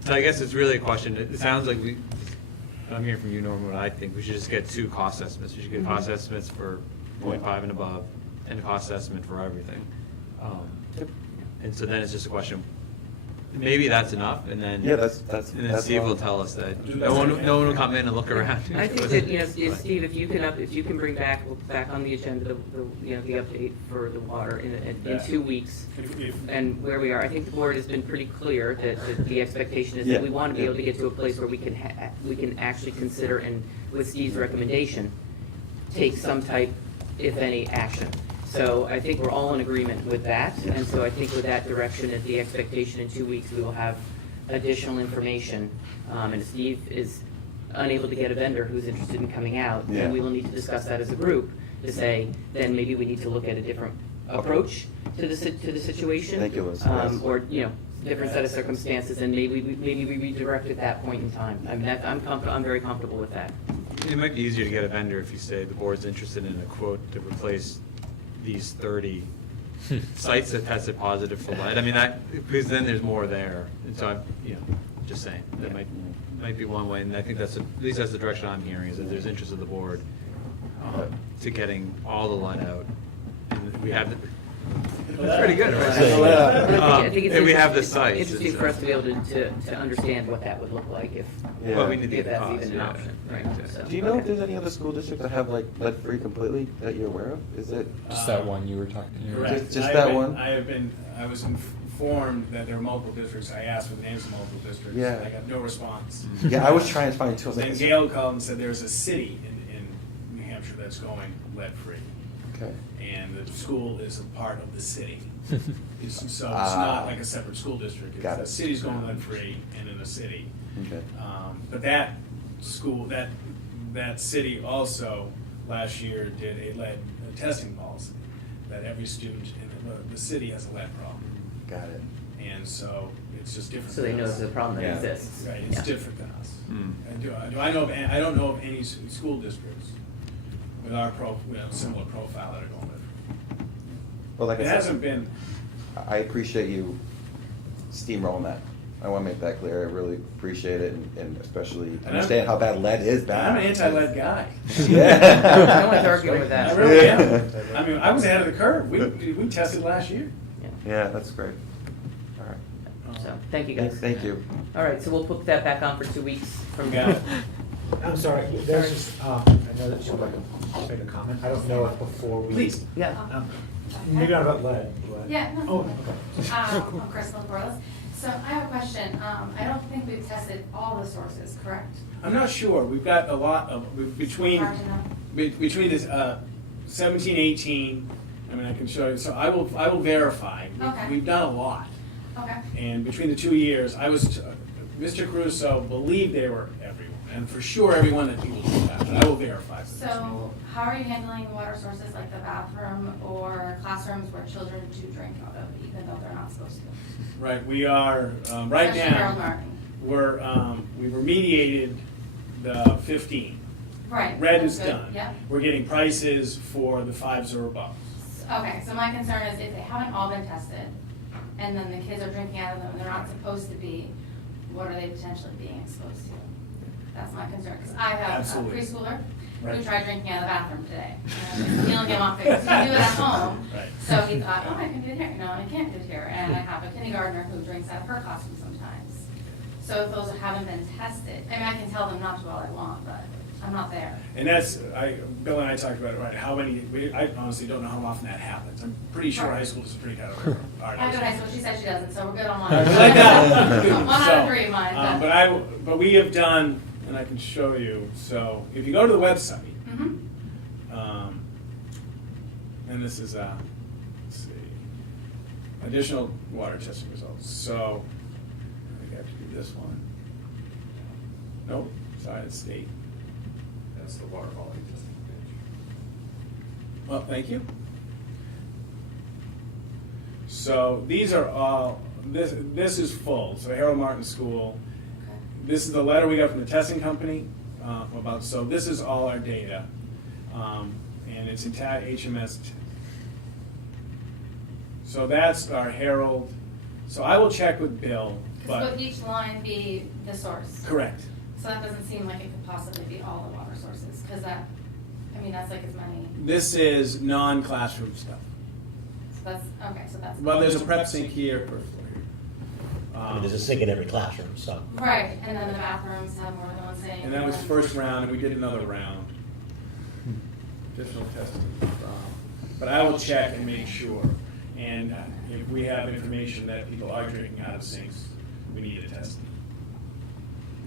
I guess it's really a question. It sounds like I'm hearing from you, Norman, what I think. We should just get 2 cost estimates. We should get cost estimates for 0.5 and above, and a cost estimate for everything. And so then it's just a question. Maybe that's enough, and then and then Steve will tell us that no one will come in and look around. I think that, Steve, if you can bring back on the agenda the update for the water in 2 weeks, and where we are. I think the board has been pretty clear that the expectation is that we want to be able to get to a place where we can actually consider, and with Steve's recommendation, take some type, if any, action. So I think we're all in agreement with that, and so I think with that direction, at the expectation in 2 weeks, we will have additional information. And if Steve is unable to get a vendor who's interested in coming out, then we will need to discuss that as a group to say, then maybe we need to look at a different approach to the situation. Thank you, Liz. Or, different set of circumstances, and maybe we redirect at that point in time. I mean, I'm very comfortable with that. It might be easier to get a vendor if you say the board's interested in a quote to replace these 30 sites that tested positive for lead. I mean, because then there's more there. And so I'm, just saying, that might be one way, and I think at least that's the direction I'm hearing, is that there's interest of the board to getting all the lead out. And we have that's pretty good, right? I think and we have the it's sites. interesting for us to be able to understand what that would look like if Well, we need to if get the that's cost, even an yeah. option. Right. So, Do you know if there's any other school districts that have lead-free completely that you're aware of? Is it? Just that one you were talking about? Correct. Just that one? I was informed that there are multiple districts. I asked for the names of multiple districts. Yeah. I got no response. Yeah, I was trying to find two. I was like, Then Gail called and said there's a city in New Hampshire that's going lead-free. Okay. And the school is a part of the city. So it's not like a separate school district. Got It's it. the city's going lead-free and in a city. Okay. But that school, that city also last year did a lead testing policy, that every student in the city has a lead problem. Got it. And so it's just different. so they than know us. there's a problem that Yeah. exists. Right, it's Yeah. different than us. Hmm. And I don't know of any school districts with our similar profile that are going lead-free. Well, like I It said, hasn't been. I appreciate you steamrolling that. I want to make that clear. I really appreciate it, and especially understand how bad lead is bad. I'm an anti-lead guy. Yeah. No one's arguing with that. I really Yeah. am. I mean, I was ahead of the curve. We tested last year. Yeah, that's great. All right. So, thank you guys. Thank you. All right, so we'll put that back on for 2 weeks from Got now. it. I'm sorry, there's just, I know that you'd like to make a comment. I don't know if before we. Please. Yeah. Maybe not about lead, but. Yeah, no. Oh, okay. I'm Crystal Corliss. So I have a question. I don't think we've tested all the sources, correct? I'm not sure. We've got a lot of, between Hard to know. this 17, 18, I mean, I can show you, so I will verify. Okay. We've done a lot. Okay. And between the 2 years, Mr. Caruso believed they were everyone, and for sure everyone that people do that, but I will verify. for this meeting. So how are you handling water sources like the bathroom or classrooms where children do drink out of, even though they're not supposed to? Right, we are, right Especially Harold now, Martin. we remediated the 15. Right. Red that's is good. done. Yep. We're getting prices for the 5s or above. Okay, so my concern is if they haven't all been tested, and then the kids are drinking out of them and they're not supposed to be, what are they potentially being exposed to? That's my concern, because I have Absolutely. a preschooler Right. who tried drinking out of the bathroom today. And feeling him off because he can do it at home. Right. So he thought, oh, I can do it here. No, I can't do it here. And I have a kindergartner who drinks out of her classroom sometimes. So if those haven't been tested, I mean, I can tell them not to all I want, but I'm not there. And that's, Bill and I talked about it, right, how many, I honestly don't know how often that happens. I'm pretty sure high school is pretty kind of art. I go to high school, she said she doesn't, so we're good on mine. I like that. One out So, of three of mine. But we have done, and I can show you, so if you go to the website, Mhm. and this is, let's see, additional water testing results. So, I think I have to do this one. Nope, sorry, it's state. That's the water quality testing page. Well, thank you. So these are all, this is full, so Harold Martin School. Okay. This is the letter we got from the testing company so this is all our data. And it's in HMS. So that's our Harold. So I will check with Bill, Because but, would each line be the source? correct. So that doesn't seem like it could possibly be all the water sources, because that, I mean, that's like as many, This is non-classroom stuff. so that's, okay, so that's. Well, there's a prep sink here per floor. I mean, there's a sink in every classroom, so. Right, and then the bathrooms have more than one sink. And that was then- first round, and we did another round. Additional testing. But I will check and make sure. And if we have information that people are drinking out of sinks, we need to test them.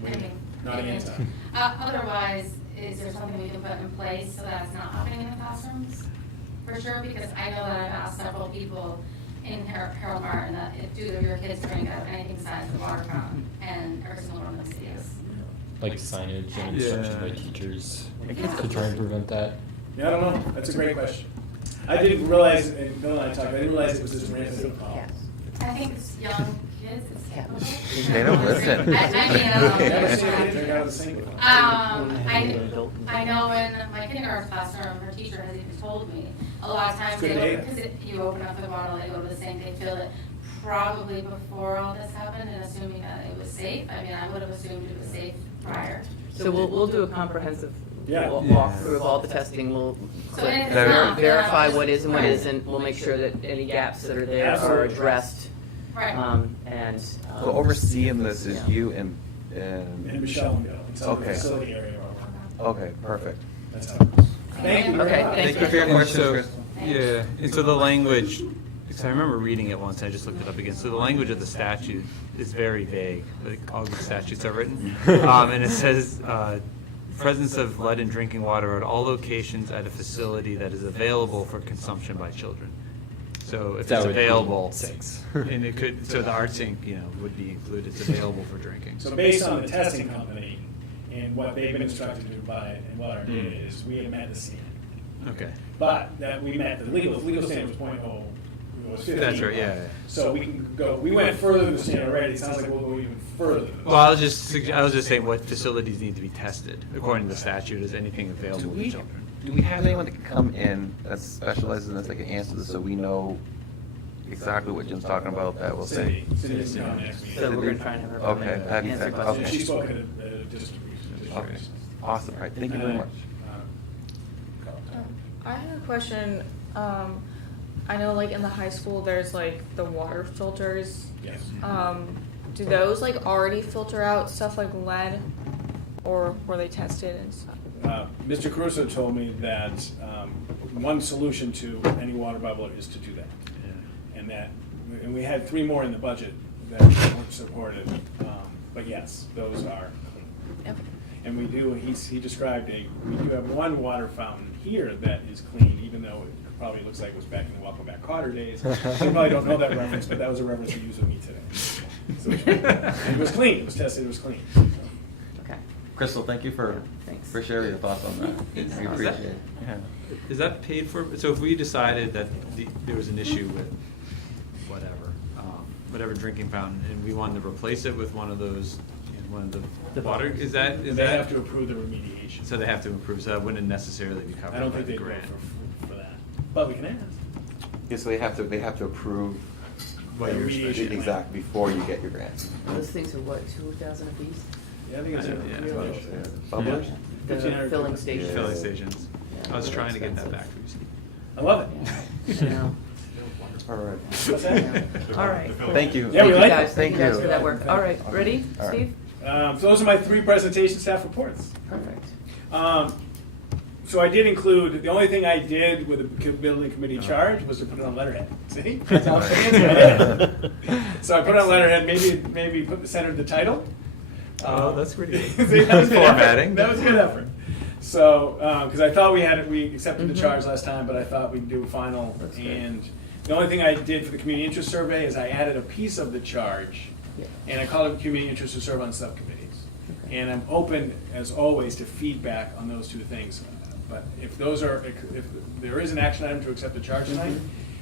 We- Okay. Not Okay. anti. Otherwise, is there something we can put in place so that it's not happening in the classrooms? For sure, because I know that I've asked several people in Harold Martin that if do your kids drink out of anything besides the water fountain, and every single one of them says yes. Like signage and instruction by Yeah. teachers to try and prevent that. Yeah, I don't know. That's a great question. I didn't realize, and Bill and I talked, I didn't realize it was this rampant of a problem. I think it's young kids, it's. They don't listen. I mean, I don't know. Never seen a kid drink out of the sink. I know in my kindergarten classroom, her teacher has even told me, a lot of times, Good data. because you open up the bottle, they go to the sink, they fill it probably before all this happened, and assuming that it was safe. I mean, I would have assumed it was safe prior. So we'll do a comprehensive Yeah. walkthrough of all the testing. We'll So if it's Ver- not, then verify I'll what is and what just- isn't. We'll make sure that any gaps that are there are Absolutely. addressed. Right. And. So overseeing this is Yeah. you and And Michelle and Bill. It's on the Okay. facility area. okay, perfect. That's how it goes. Thank you. Okay, Thank thank you for your And questions, so, Chris. yeah, and so the language, because I remember reading it once, and I just looked it up again. So the language of the statute is very vague, like all the statutes are written. And it says, presence of lead in drinking water at all locations at a facility that is available for consumption by children. So if That it's would be available, sinks. and it could, so the art sink, would be included, it's available for drinking. So based on the testing company and what they've been instructed to provide and what our data is, we have met the standard. Okay. But that we met the legal standard was 0.0, it was 15. That's right, yeah. So we can go, we went further than the standard already, it sounds like we'll go even further. than Well, I was just saying what facilities need to be tested according to the statute. Is anything available Do to we, children? do we have anyone that can come in that specializes in this, that can answer this, so we know exactly what Jim's talking about, that will say? Cindy's coming next meeting. So we're gonna try and have her come in Okay, and that'd be answer excellent. questions. And she spoke at the distribution. Okay, awesome, all right, thank you very much. I have a question. I know like in the high school there's like the water filters. Yes. Do those like already filter out stuff like lead, or were they tested and stuff? Mr. Caruso told me that one solution to any water bubbler is to do that. And we had 3 more in the budget that weren't supported. But yes, those are clean. Okay. And we do, he described we do have one water fountain here that is clean, even though it probably looks like it was back in the Welcome Back Cotter days. You probably don't know that reference, but that was a reference you used with me today. So, and it was clean, it was tested, it was clean. Okay. Crystal, thank you for Thanks. sharing your thoughts on that. We appreciate it. Yeah. Is that paid for? So if we decided that there was an issue with whatever drinking fountain, and we wanted to replace it with one of those one of the water, is that? They have to approve the remediation. So they have to approve, so that wouldn't necessarily be covered I don't by think the they'd go grant. for that, but we can ask. Yeah, so they have to approve. What you're Remediation. Exact, before you get your grant. Those things are what, 2,000 apiece? Yeah, I think it's Yeah, a yeah. real Bubblers? The 1,500 filling cubic. stations. Filling stations. Yeah, I was they're trying to get that expensive. back for you, Steve. I love it. Yeah, I know. All right. What's that? All right. cool. Thank you. Yeah, we Thank you like guys, it. thank you guys Thank for you. that work. All right, ready, All right. Steve? So those are my 3 presentation staff reports. Perfect. So I did include, the only thing I did with the building committee charge was to put it on letterhead. See? That's how fancy I did. So I put it on letterhead, maybe put the center of the title. Oh, that's pretty good. See, that was good effort. Formatting. That was good effort. So, because I thought we accepted the charge last time, but I thought we'd do final. That's good. And the only thing I did for the community interest survey is I added a piece of the charge, Yeah. and I called it community interest to serve on subcommittees. And I'm open, as always, to feedback on those 2 things. But if there is an action item to accept the charge tonight,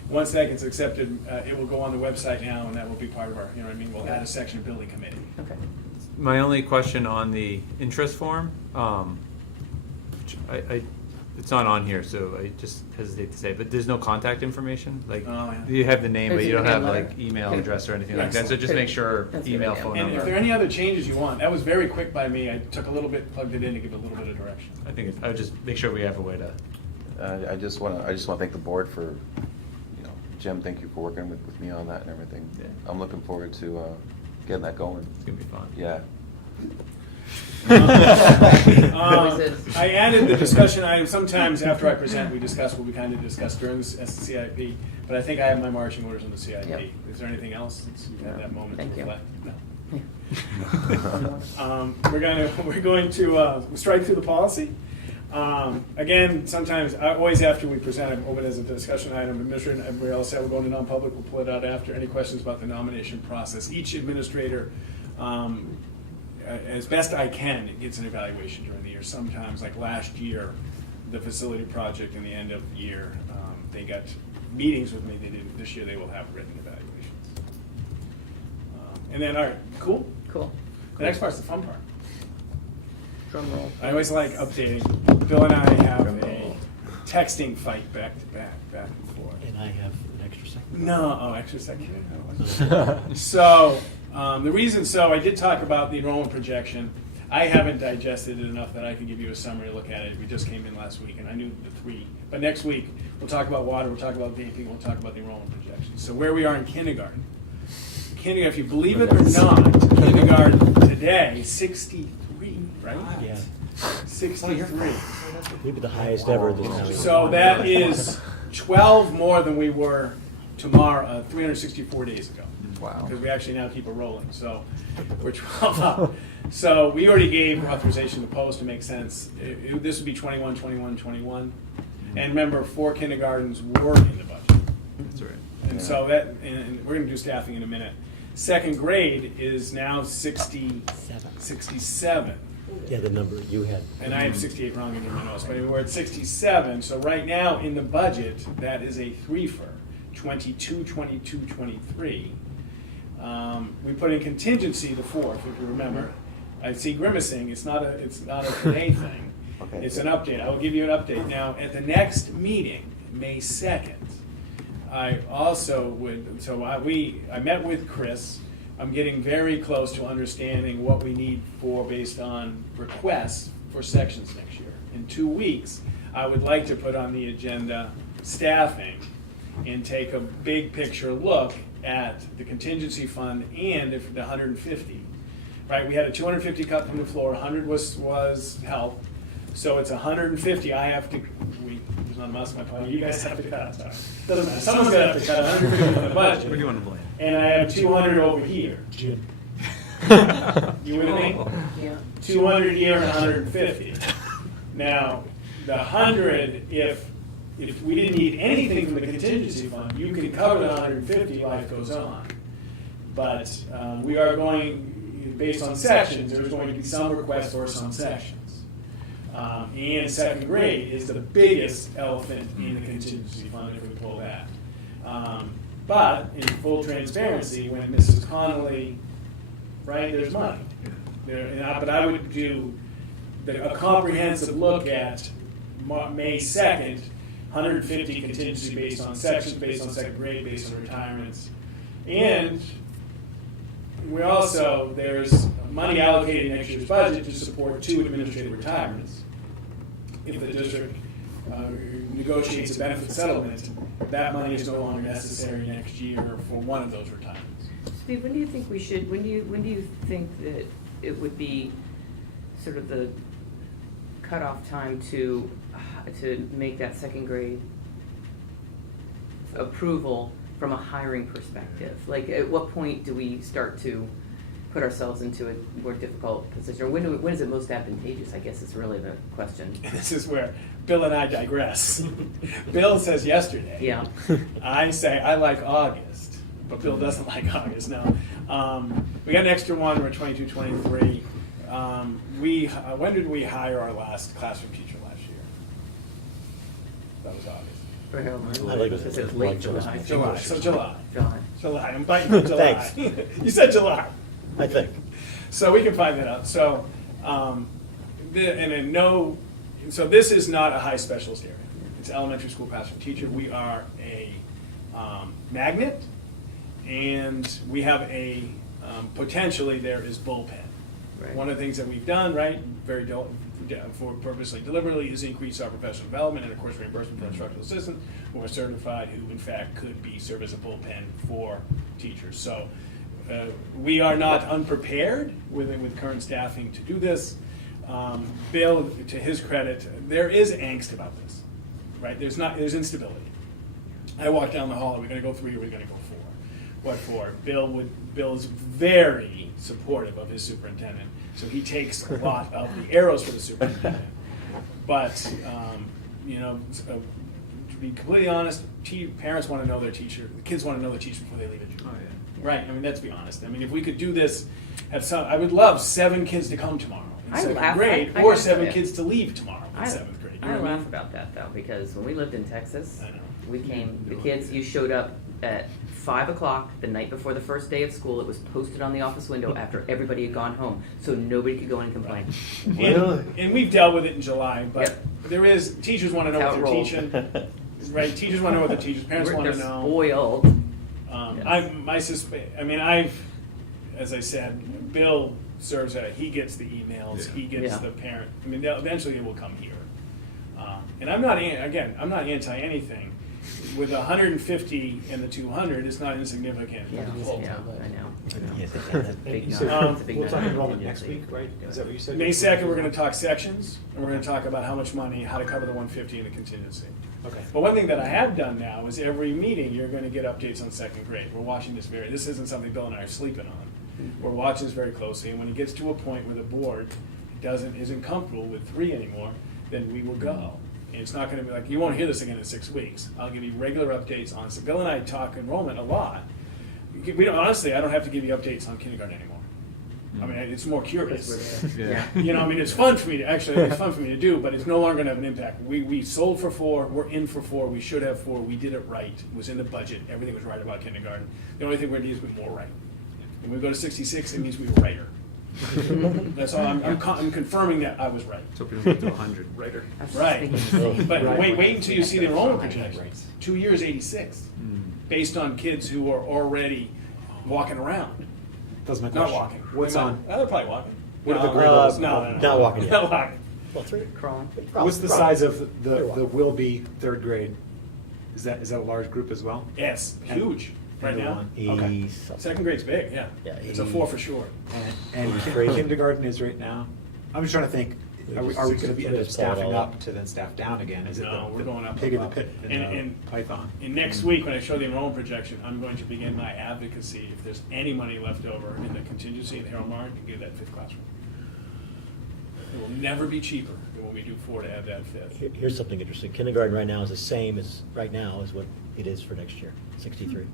once that gets accepted, it will go on the website now, and that will be part of our, we'll add a section of building committee. Okay. My only question on the interest form, it's not on here, so I just hesitate to say, but there's no contact information? Like, Oh, yeah. you have the name, but Is you it don't have email like letter? email Okay. address or anything like that, so Excellent. just make sure That's a good email, idea. phone And if number. there are any other changes you want, that was very quick by me. I took a little bit, plugged it in to give a little bit of direction. I think I would just make sure we have a way to. I just want to thank the board for, Jim, thank you for working with me on that and everything. Yeah. I'm looking forward to getting that going. It's gonna be fun. Yeah. Always is. I added the discussion item. Sometimes after I present, we discuss what we kind of discussed during the CIP, but I think I have my marching orders on the CIP. Yep. Is there anything else since you've had that moment Thank to you. reflect? No. Yeah. We're going to strike through the policy. Again, sometimes, always after we present, I'm open as a discussion item. Administrator and everybody else said we're going to non-public. We'll pull it out after. Any questions about the nomination process? Each administrator, as best I can, gets an evaluation during the year. Sometimes, like last year, the facility project in the end of the year, they got meetings with me. They didn't. This year, they will have written evaluations. And then, all right, cool. Cool. The next part's the fun part. Drum roll. I always like updating. Bill and I have a texting fight back and forth. And I have an extra second. No, extra second. So, the reason, I did talk about the enrollment projection. I haven't digested it enough that I can give you a summary look at it. We just came in last week, and I knew the 3. But next week, we'll talk about water, we'll talk about vaping, we'll talk about the enrollment projections. So where we are in kindergarten. Kindergarten, if you believe it or not, kindergarten today, 63, right? Yeah, 63. maybe the highest ever this time. So that is 12 more than we were 364 days ago. Wow. Because we actually now keep it rolling, so we're 12 up. So we already gave authorization to post to make sense. This would be 21, 21, 21. And remember, 4 kindergartens were in the budget. That's right. And so and we're gonna do staffing in a minute. Second grade is now 67. Yeah, the number you had. And I have 68 wrong in my notes, but we're at 67. So right now in the budget, that is a 3-fer, 22, 22, 23. We put in contingency the 4th, if you remember. I see grimacing. It's not a today thing. Okay. It's an update. I will give you an update. Now, at the next meeting, May 2nd, I also would, I met with Chris. I'm getting very close to understanding what we need based on requests for sections next year. In 2 weeks, I would like to put on the agenda staffing and take a big picture look at the contingency fund and if the 150. Right, we had a 250 cut from the floor, 100 was help. So it's 150, I have to, there's not a mouse in my pocket, you guys have to cut, sorry. Doesn't matter, someone's gonna have to cut 150 from the budget. What do you want to blame? And I have 200 over here. Jim. You with me? Yeah. 200 here and 150. Now, the 100, if we didn't need anything from the contingency fund, you can cover the 150, life goes on. But we are going, based on sections, there's going to be some requests for some sections. And second grade is the biggest elephant in the contingency fund if we pull that. But in full transparency, when Mrs. Connolly, right, there's money. But I would do a comprehensive look at May 2nd, 150 contingency based on sections, based on second grade, based on retirements. And there's money allocated in next year's budget to support 2 administrative retirements. If the district negotiates a benefit settlement, that money is no longer necessary next year for one of those retirements. Steve, when do you think we should, when do you think that it would be sort of the cutoff time to make that second grade approval from a hiring perspective? Like, at what point do we start to put ourselves into a more difficult position? Or when is it most advantageous, I guess is really the question. And this is where Bill and I digress. Bill says yesterday. Yeah. I say I like August, but Bill doesn't like August. No. We got an extra one. We're 22, 23. When did we hire our last classroom teacher last year? That was August. I like it. It's late July. July. So July. July. I'm biting on July. Thanks. You said July. I think. So we can find that out. So, so this is not a high specialist area. It's elementary school classroom teacher. We are a magnet, and we have a potentially there is bullpen. Right. One of the things that we've done, right, deliberately, is increase our professional development and, of course, reimbursement for instructional assistants who are certified, who in fact could serve as a bullpen for teachers. So we are not unprepared with current staffing to do this. Bill, to his credit, there is angst about this, right? There's instability. I walk down the hall. Are we going to go 3 or are we going to go 4? What for? Bill is very supportive of his superintendent, so he takes a lot of the arrows for the superintendent. But to be completely honest, parents want to know their teacher. The kids want to know their teacher before they leave it. Oh, yeah. Right. I mean, let's be honest. I mean, if we could do this, I would love 7 kids to come tomorrow in I 7th laugh. grade, I or have to 7 say, kids to leave tomorrow in I 7th grade. You I know what laugh mean? about that though, because when we lived in Texas, I know. we came, the kids, you showed up at 5 o'clock the night before the first day of school. It was posted on the office window after everybody had gone home, so nobody could go in and complain. And we've dealt with it in July, but Yep. there is, teachers want to know That's what how they're it rolls. teaching. Right, teachers want to know what they're teaching, parents want They're to know. spoiled. As I said, Bill serves he gets the emails, he gets Yeah. the parent. I mean, eventually it will come here. And I'm not anti anything. With 150 and the 200, it's not insignificant. Yeah, yeah, I know. Yes, Big You number. said, It's a big we'll talk number. enrollment next week, right? Is that what you said? May 2nd, we're going to talk sections, and we're going to talk about how much money, how to cover the 150 and the contingency. Okay. But one thing that I have done now is every meeting, you're going to get updates on second grade. We're watching this isn't something Bill and I are sleeping on. We're watching this very closely, and when it gets to a point where the board isn't comfortable with 3 anymore, then we will go. And it's not going to be like, you won't hear this again in 6 weeks. I'll give you regular updates on, so Bill and I talk enrollment a lot. Honestly, I don't have to give you updates on kindergarten anymore. I mean, it's more curious. Yeah. It's fun for me to do, but it's no longer gonna have an impact. We sold for 4, we're in for 4, we should have 4, we did it right, it was in the budget, everything was right about kindergarten. The only thing we're gonna do is be more right. When we go to 66, it means we were righter. That's all, I'm confirming that I was right. So people get to 100. Righter. I was Right. thinking- But wait until you see the enrollment projections. 2 years, 86, based on kids who are already walking around. That's my Not question. walking. What's on? They're probably walking. What are the No, grade levels? No. Not walking yet. Not walking. Well, 3. Crawling. What's the Probably. size of They're the walking. will be 3rd grade? Is that a large group as well? Yes, huge right And the now. one- Okay. 80 something. Second grade's big, yeah. Yeah, It's a 80. 4 for sure. And Crazy. kindergarten is right now? I'm just trying to think, are we going to be end up Just pull it staffing all up up. to then staff down again? Is it No, we're going up. pig in the up. pit in And Python? next week, when I show the enrollment projection, I'm going to begin my advocacy. If there's any money left over in the contingency in Harold Mark, to give that 5th classroom. It will never be cheaper than when we do 4 to add that 5th. Here's something interesting. Kindergarten right now is the same as, right now, as what it is for next year, 63.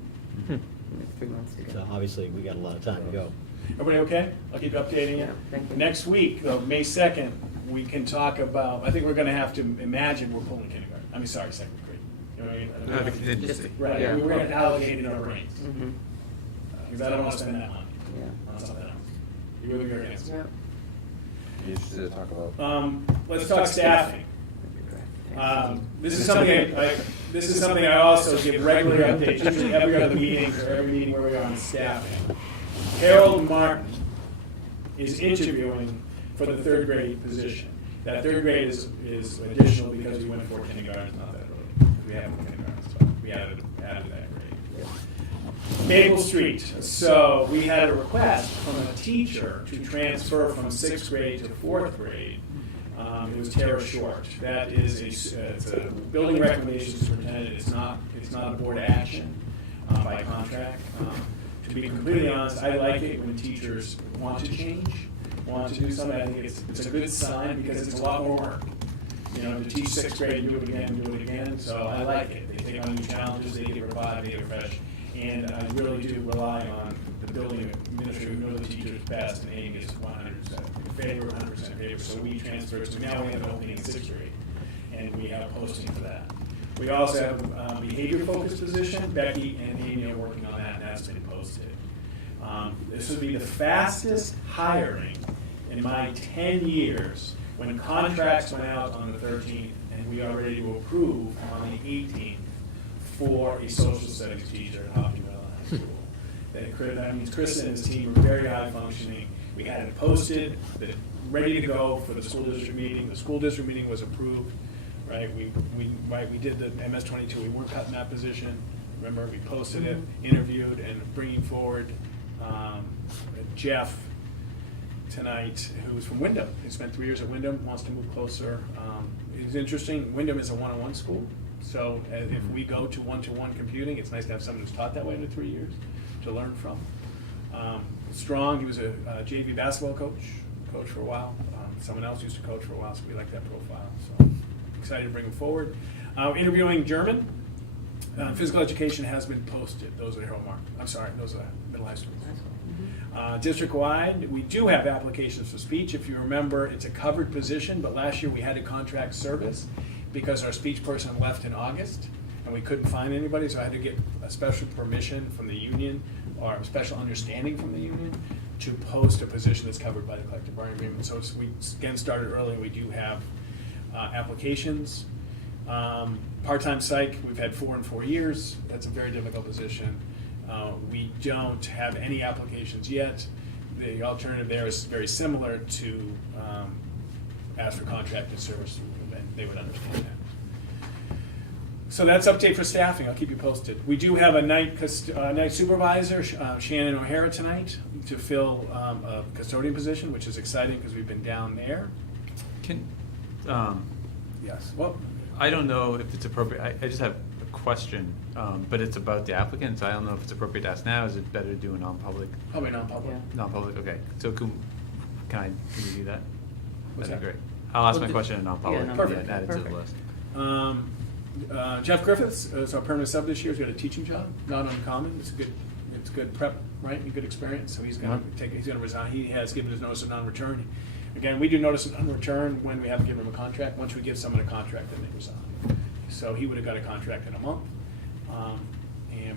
3 months to So go. obviously, we got a lot of time to go. Everybody okay? I'll keep updating you. Yeah, thank you. Next week, though, May 2nd, we can talk about, I think we're going to have to imagine we're pulling kindergarten. Second grade. You know what I mean? Just- Right, yeah. we're going to allocate it in our brains. Mhm. Because I don't want to spend that money Yeah. on something else. You really good answer. Yeah. be interested to talk about. Let's talk staffing. This is something I also give regular updates, usually every other meeting or every meeting where we are on staffing. Harold Martin is interviewing for the third grade position. That third grade is additional because we went for kindergarten, not that early. We haven't kindergarten, so we added that grade. Maple Street. So we had a request from a teacher to transfer from 6th grade to 4th grade. It was Tara Short. That is it's a building reclamation superintendent. It's not a board action by contract. To be completely honest, I like it when teachers want to change, want to do something. I think it's a good sign because it's a lot more work. To teach 6th grade and do it again. So I like it. They take on new challenges, they get revived, they get fresh. And I really do rely on the building administrator who knows the teachers best, and Amy is 100% in favor, 100% in favor. So we transfer. So now we have an opening in 6th grade, and we have a posting for that. We also have a behavior-focused position. Becky and Amy are working on that, and that's been posted. This would be the fastest hiring in my 10 years when contracts went out on the 13th, and we are ready to approve on the 18th. For a social studies teacher at Hopkinton High School. That means Chris and his team are very high functioning. We had it posted, ready to go for the school district meeting. The school district meeting was approved, right? We did the MS-22. We weren't cutting that position. Remember, we posted it, interviewed, and bringing forward Jeff tonight, who's from Wyndham. He spent 3 years at Wyndham, wants to move closer. It's interesting. Wyndham is a one-on-one school. So if we go to one-to-one computing, it's nice to have someone who's taught that way in 3 years to learn from. Strong, he was a JV basketball coach for a while. Someone else used to coach for a while, so we like that profile. So excited to bring him forward. Interviewing German. Physical education has been posted. Those are Harold Mark. I'm sorry, those are middle high schools. District-wide, we do have applications for speech. If you remember, it's a covered position, but last year we had a contract service because our speech person left in August and we couldn't find anybody, so I had to get a special permission from the union or a special understanding from the union to post a position that's covered by the collective bargaining agreement. So we again started early. We do have applications. Part-time psych, we've had 4 in 4 years. That's a very difficult position. We don't have any applications yet. The alternative there is very similar to ask for contracted service. They would understand that. So that's update for staffing. I'll keep you posted. We do have a night supervisor, Shannon O'Hara, tonight to fill a custodian position, which is exciting because we've been down there. Yes. Well, I don't know if it's appropriate. I just have a question, but it's about the applicant, so I don't know if it's appropriate to ask now. Is it better to do a non-public? Probably non-public. Yeah. Non-public, okay. So can we do that? What's That'd be that? great. I'll ask Well, my question in non-public. yeah, and Perfect. add it to the list. Jeff Griffiths is our permanent sub this year. He's got a teaching job, not uncommon. It's good prep, right? And good experience. So he's going to resign. He has given his notice of non-return. Again, we do notice of non-return when we haven't given him a contract. Once we give someone a contract, then they resign. So he would have got a contract in a month,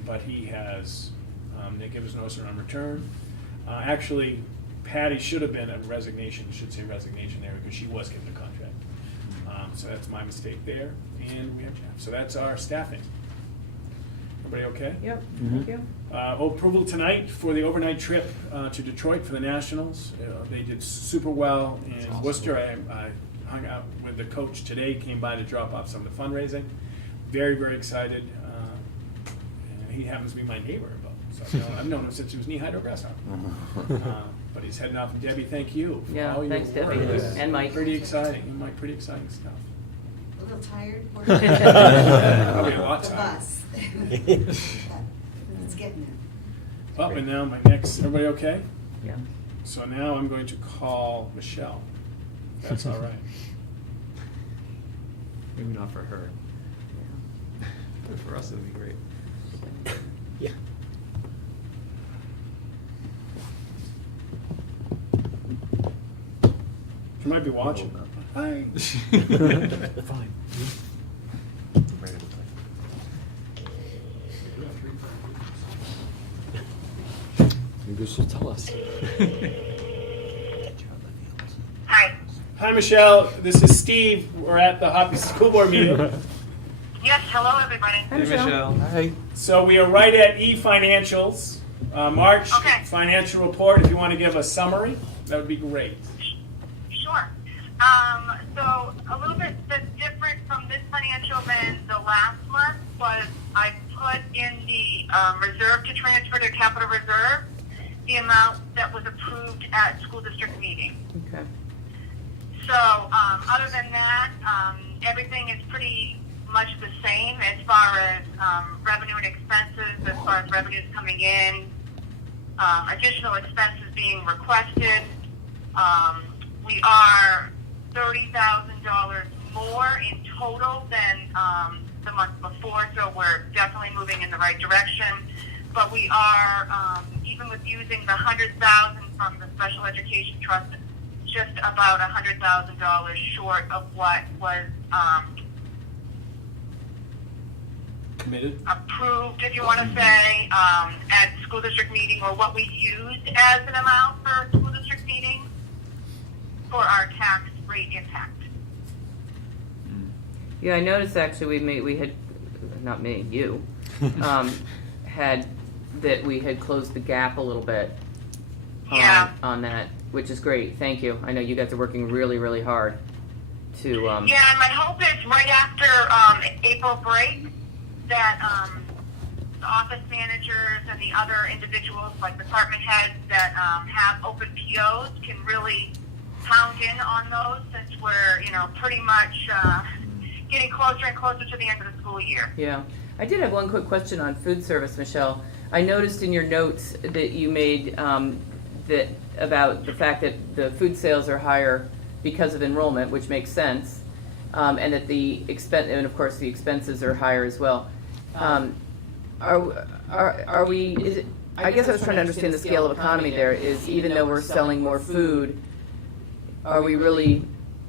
but he has. They give his notice of non-return. Actually, Patty should have been a resignation. Should say resignation there because she was given a contract. So that's my mistake there. And we have Jeff. So that's our staffing. Everybody okay? Yep, thank you. Approval tonight for the overnight trip to Detroit for the Nationals. They did super well in Worcester. I hung out with the coach today, came by to drop off some of the fundraising. Very, very excited. And he happens to be my neighbor. So I've known him since he was knee-high to a grasshopper. But he's heading off. And Debbie, thank you for Yeah, all your thanks, work. Debbie. This is And Mike. Pretty exciting. And Mike, pretty exciting stuff. A little tired. Probably a lot The tired. bus. It's getting there. Up and now my next, everybody okay? Yeah. So now I'm going to call Michelle. That's all right. Maybe not for her. But for us, it would be great. Yeah. You might be watching. Hi. Fine. Maybe she'll tell us. Get you out of the fields. Hi. Hi, Michelle. This is Steve. We're at the Hopkinton School Board meeting. Yes, hello, everybody. Hi, Michelle. Hi. So we are right at e-financials, March Okay. financial report. If you want to give a summary, that would be great. Sure. So a little bit that's different from this financial than the last month was I put in the reserve to transfer to capital reserve the amount that was approved at school district meeting. Okay. So other than that, everything is pretty much the same as far as revenue and expenses, as far as revenues coming in, additional expenses being requested. We are $30,000 more in total than the month before, so we're definitely moving in the right direction. But we are, even with using the $100,000 from the Special Education Trust, just about $100,000 short of what was Committed. approved, if you want to say, at school district meeting, or what we used as an amount for school district meeting for our tax rate impact. Yeah, I noticed actually we had, not me, you, had, that we had closed the gap a little bit Yeah. on that, which is great. Thank you. I know you guys are working really, really hard to, Yeah, and my hope is right after April break that the office managers and the other individuals, like department heads that have open POs, can really pound in on those, since we're, pretty much getting closer and closer to the end of the school year. yeah. I did have one quick question on food service, Michelle. I noticed in your notes that you made that about the fact that the food sales are higher because of enrollment, which makes sense, and that the and of course the expenses are higher as well. Are we? Is it? I guess I was trying to understand the scale of economy there. Is even though we're selling more food, are we really?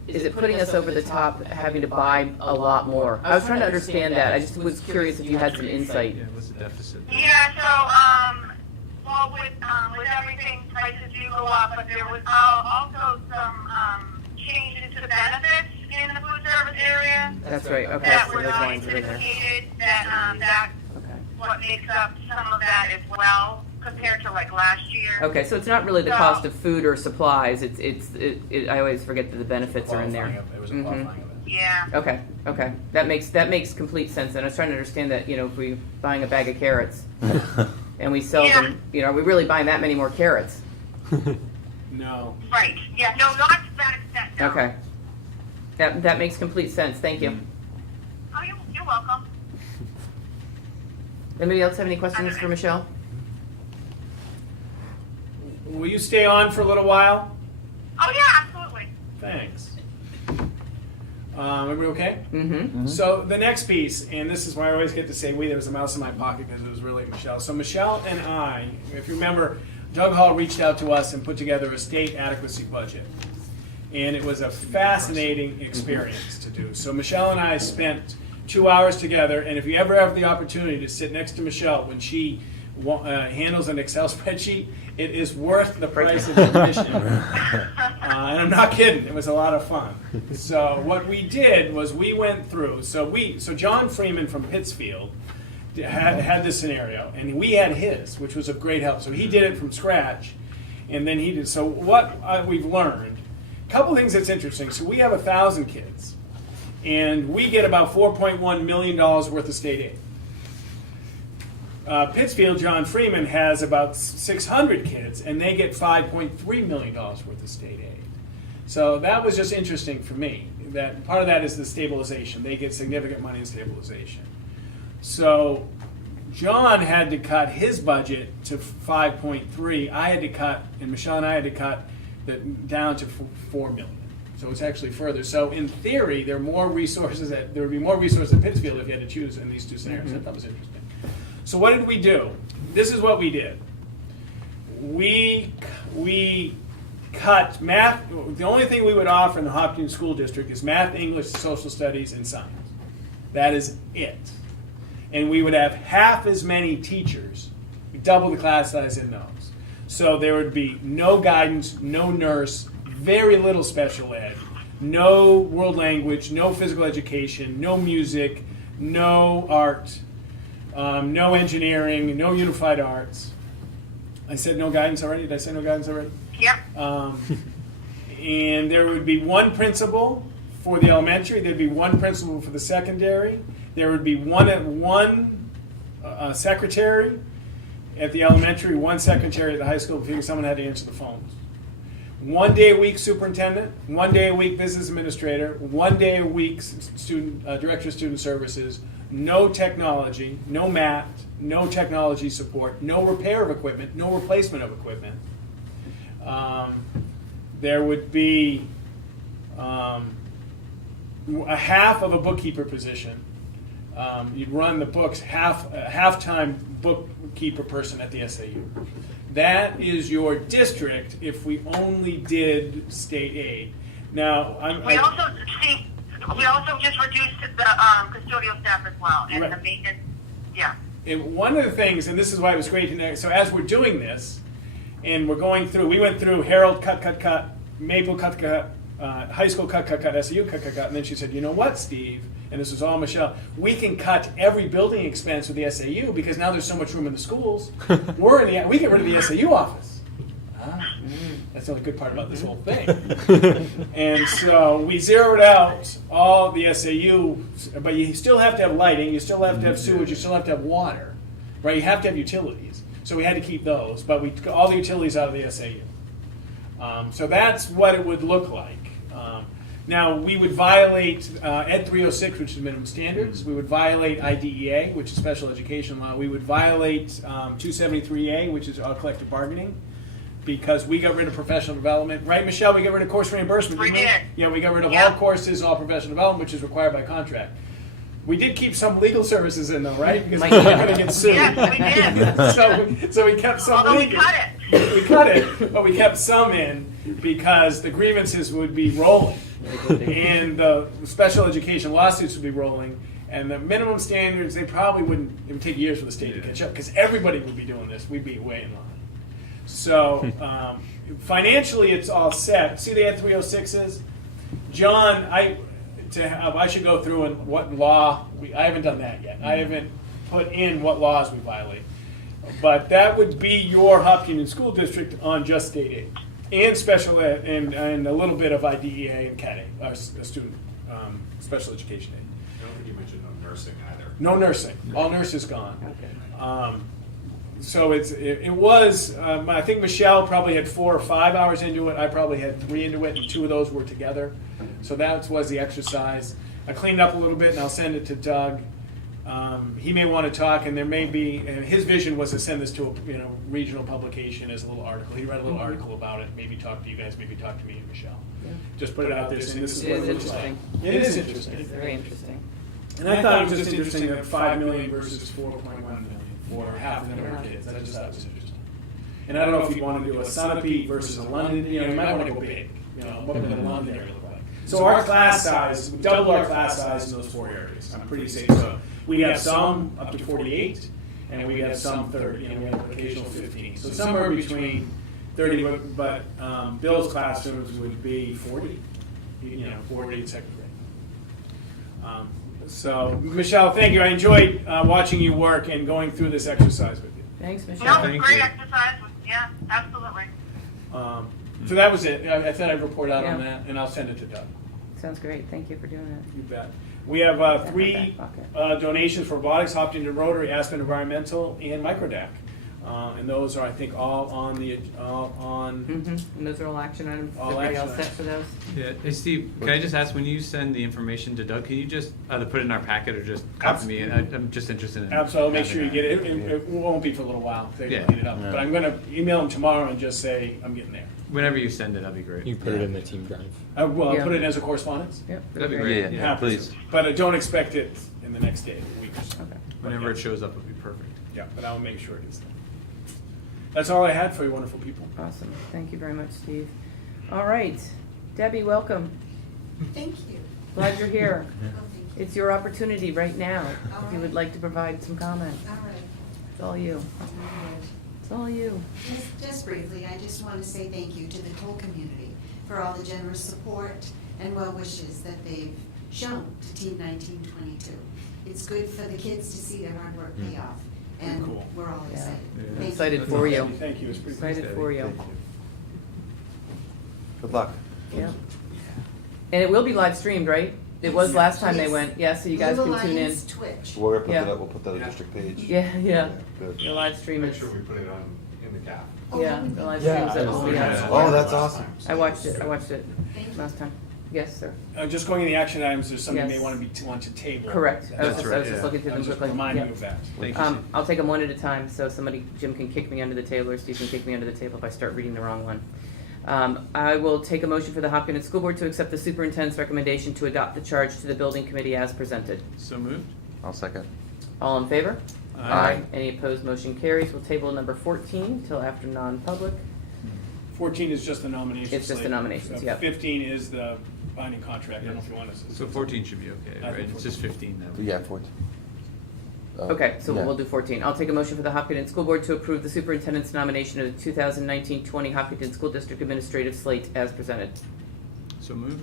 Is it putting us over the top, having to buy a lot more? I was trying to understand that. I just was curious if you had some insight. Yeah, what's the deficit? Yeah, so, well, with everything, prices do go up, but there was also some changes to the benefits in the food service area That's right. Okay. that So were those not lines are in there. anticipated, that's Okay. what makes up some of that as well, compared to like last year. Okay, so it's not really the cost of food or supplies. I always forget that the benefits are in there. It was a Mhm. qualifying of it. Yeah. Okay. That makes complete sense. And I was trying to understand that, if we're buying a bag of carrots and we sell Yeah. them, are we really buying that many more carrots? No. Right, yeah, no, not to that extent, no. Okay. That makes complete sense. Thank you. Oh, you're welcome. Anybody else have any questions for Michelle? Will you stay on for a little while? Oh, yeah, absolutely. Thanks. Everybody okay? Mm-hmm. So the next piece, and this is why I always get to say we, there was a mouse in my pocket because it was really Michelle. So Michelle and I, if you remember, Doug Hall reached out to us and put together a state adequacy budget. And it was a fascinating experience to do. So Michelle and I spent 2 hours together, and if you ever have the opportunity to sit next to Michelle when she handles an Excel spreadsheet, it is worth the price of admission. And I'm not kidding, it was a lot of fun. So what we did was we went through, so John Freeman from Pittsfield had this scenario, and we had his, which was of great help. So he did it from scratch, and then he did. So what we've learned, a couple things that's interesting. So we have 1,000 kids, and we get about $4.1 million worth of state aid. Pittsfield, John Freeman, has about 600 kids, and they get $5.3 million worth of state aid. So that was just interesting for me. That part of that is the stabilization. They get significant money in stabilization. So John had to cut his budget to 5.3. I had to cut, and Michelle and I had to cut that down to 4 million. So it's actually further. So in theory, there would be more resources at Pittsfield if you had to choose in these two scenarios. I thought was interesting. So what did we do? This is what we did. We cut math. The only thing we would offer in the Hopkinton School District is math, English, social studies, and science. That is it. And we would have half as many teachers, double the class size in those. So there would be no guidance, no nurse, very little special ed, no world language, no physical education, no music, no art, no engineering, no unified arts. I said no guidance already? Did I say no guidance already? Yep. And there would be one principal for the elementary, there'd be one principal for the secondary, there would be one secretary at the elementary, one secretary at the high school, because someone had to answer the phones. 1 day a week superintendent, 1 day a week business administrator, 1 day a week student director of student services, no technology, no math, no technology support, no repair of equipment, no replacement of equipment. There would be a half of a bookkeeper position. You'd run the books, half-time bookkeeper person at the SAU. That is your district if we only did state aid. Now, We also just reduced the custodial staff as well, and Right. the maintenance, yeah. And one of the things, and this is why it was great to so as we're doing this, and we're going through, we went through Harold cut, Maple cut, high school cut, SAU cut, and then she said, you know what, Steve, and this was all Michelle, we can cut every building expense with the SAU because now there's so much room in the schools. We get rid of the SAU office. That's the only good part about this whole thing. And so we zeroed out all the SAU, but you still have to have lighting, you still have to have sewage, you still have to have water, right? You have to have utilities. So we had to keep those, but we took all the utilities out of the SAU. So that's what it would look like. Now, we would violate Ed 306, which is minimum standards. We would violate IDEA, which is special education law. We would violate 273A, which is collective bargaining, because we got rid of professional development. Right, Michelle? We got rid of course reimbursement. We did. Yeah, we got rid of all courses, all professional development, which is required by contract. We did keep some legal services in, though, right? Because we weren't going to get sued. Yes, we did. So we kept some Although we legal. cut it. We cut it, but we kept some in because the grievances would be rolling. And the special education lawsuits would be rolling. And the minimum standards, they probably wouldn't, it would take years for the state to catch up because everybody would be doing this. We'd be way in line. So financially, it's all set. See the Ed 306s? John, I should go through and what law, I haven't done that yet. I haven't put in what laws we violate. But that would be your Hopkinton School District on just state aid and special ed and a little bit of IDEA and CAT aid, student special education aid. I don't think you mentioned no nursing either. No nursing. All nurses gone. So it was, I think Michelle probably had 4 or 5 hours into it. I probably had 3 into it, and 2 of those were together. So that was the exercise. I cleaned up a little bit, and I'll send it to Doug. He may want to talk, and there may be, and his vision was to send this to a regional publication as a little article. He read a little article about it, maybe talk to you guys, maybe talk to me and Michelle. Yeah. Just put it out there saying this is It what is it looks like. interesting. It is interesting. It's very interesting. And I thought it was just interesting that 5 million versus 4.1 million for half the number of kids. I just thought it was interesting. And I don't know if you want to do a Sunapee versus a London, you might want to go big. What would the London area look like? So our class size, we doubled our class size in those 4 areas. I'm pretty safe. So we have some up to 48, and we have some 30, we have occasional 15. So somewhere between 30, but Bill's classrooms would be 40, 40 in second grade. So, Michelle, thank you. I enjoyed watching you work and going through this exercise with you. Thanks, No, Michelle. it was great exercise. Yeah, absolutely. So that was it. I thought I'd report out on Yeah. that, and I'll send it to Doug. Sounds great. Thank you for doing that. You bet. We have 3 donations for robotics, Hopkinton Rotary, Aspen Environmental, and Microdac. And those are, I think, all on the And those are all action items. All Everybody action all set items. for those? Yeah. Hey, Steve, can I just ask, when you send the information to Doug, can you just either put it in our packet or just copy me? And I'm just interested in. Absolutely, make sure you having get that. it. It won't be for a little while. They Yeah. clean it up. But I'm going to email them tomorrow and just say I'm getting there. Whenever you send it, that'd be great. You put it in the team drive. I'll Yeah. put it as a correspondence. Yep. That'd be great. great. Yeah, please. But don't expect it in the next day, a week or so. Okay. Whenever it shows up, it'd be perfect. Yeah, but I will make sure it is there. That's all I had for you, wonderful people. Awesome. Thank you very much, Steve. All right. Debbie, welcome. Thank you. Glad you're here. Oh, thank you. It's your opportunity right now, All if you would right. like to provide some comment. All right. It's all you. It's all you. Just briefly, I just want to say thank you to the whole community for all the generous support and well wishes that they've shown to Team 1922. It's good for the kids to see their hard work pay off, and Cool. we're all Yeah. excited. Yeah. Thank you. Excited for you. Thank you, it's pretty. Excited for you. Thank you. Good luck. Yeah. And it will be live streamed, right? It was last time they Yes. went. Yeah, so you guys Little can tune in. Lions Twitch. We're gonna put Yeah. that up. We'll put that on the district page. Yeah, yeah. Good. The live stream Make is, sure we put it on in the cap. Oh, yeah, that would the be live Yeah, streams that I will be was on. Oh, that's awesome. I watched it Thank you. last time. Yes, sir. Just going in the action items, there's something you may Yes. want to table. Correct. I was That's just right, just yeah. looking through I them was just quickly. reminding Yeah. you of that. Thank you. I'll take them one at a time, so Jim can kick me under the table, or Steve can kick me under the table if I start reading the wrong one. I will take a motion for the Hopkinton School Board to accept the superintendent's recommendation to adopt the charge to the building committee as presented. So moved. I'll second. All in favor? Aye. Any opposed, motion carries. We'll table number 14 till after non-public. 14 is just the nominations. It's just the slate. nominations, yep. 15 is the binding contract. I don't know if you want to. So 14 should be okay, I right? think It's just 15 now. Yeah, 14. Okay, so Yeah. we'll do 14. I'll take a motion for the Hopkinton School Board to approve the superintendent's nomination of the 2019-20 Hopkinton School District Administrative Slate as presented. So moved.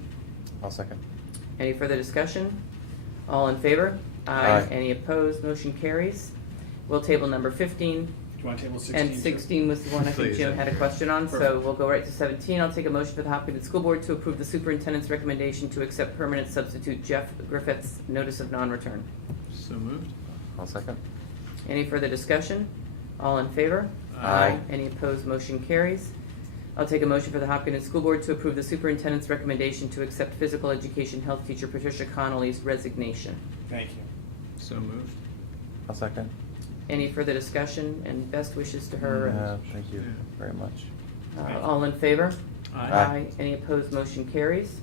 I'll second. Any further discussion? All in favor? Aye. Any opposed? Motion carries. We'll table number 15. Do you want to table 16? And 16 was the one I think Please. Jim had a question on, so Perfect. we'll go right to 17. I'll take a motion for the Hopkinton School Board to approve the superintendent's recommendation to accept permanent substitute Jeff Griffith's notice of non-return. So moved. I'll second. Any further discussion? All in favor? Aye. Any opposed? Motion carries. I'll take a motion for the Hopkinton School Board to approve the superintendent's recommendation to accept physical education health teacher Patricia Connolly's resignation. Thank you. So moved. I'll second. Any further discussion, and best wishes to her? and, Yeah, thank you very much. All in favor? Aye. Any opposed? Motion carries.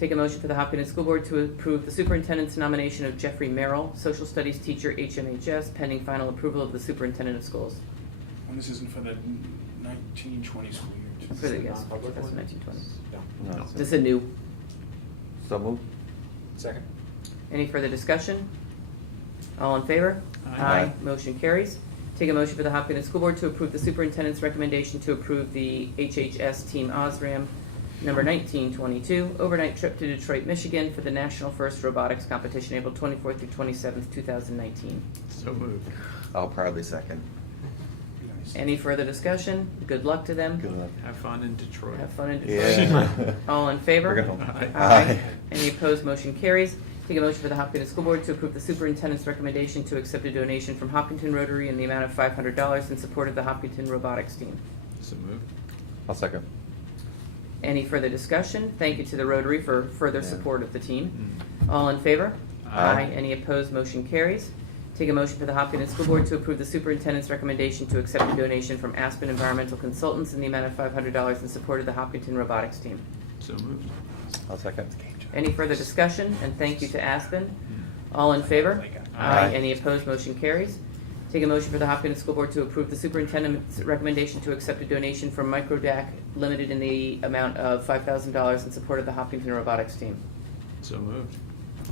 Take a motion for the Hopkinton School Board to approve the superintendent's nomination of Jeffrey Merrill, social studies teacher, HMHS, pending final approval of the superintendent of schools. And this isn't for the 1920 school year. For the, yes, Non-public that's one? 1920. No. No. This is a new. So move. Second. Any further discussion? All in favor? Aye. Motion carries. Take a motion for the Hopkinton School Board to approve the superintendent's recommendation to approve the HHS Team Osram number 1922 overnight trip to Detroit, Michigan for the National First Robotics Competition, April 24th through 27th, 2019. So moved. I'll proudly second. Nice. Any further discussion? Good luck to them. Good luck. Have fun in Detroit. Have fun in Detroit. Yeah. All in favor? Bring it home. Aye. Aye. Any opposed? Motion carries. Take a motion for the Hopkinton School Board to approve the superintendent's recommendation to accept a donation from Hopkinton Rotary in the amount of $500 in support of the Hopkinton robotics team. So moved. I'll second. Any further discussion? Thank you to the Rotary for further Yeah. support of the team. All in favor? Aye. Any opposed? Motion carries. Take a motion for the Hopkinton School Board to approve the superintendent's recommendation to accept a donation from Aspen Environmental Consultants in the amount of $500 in support of the Hopkinton robotics team. So moved. I'll second. Any further discussion? And thank you to Aspen. All in favor? Aye. Any opposed? Motion carries. Take a motion for the Hopkinton School Board to approve the superintendent's recommendation to accept a donation from Microdac Limited in the amount of $5,000 in support of the Hopkinton robotics team. So moved.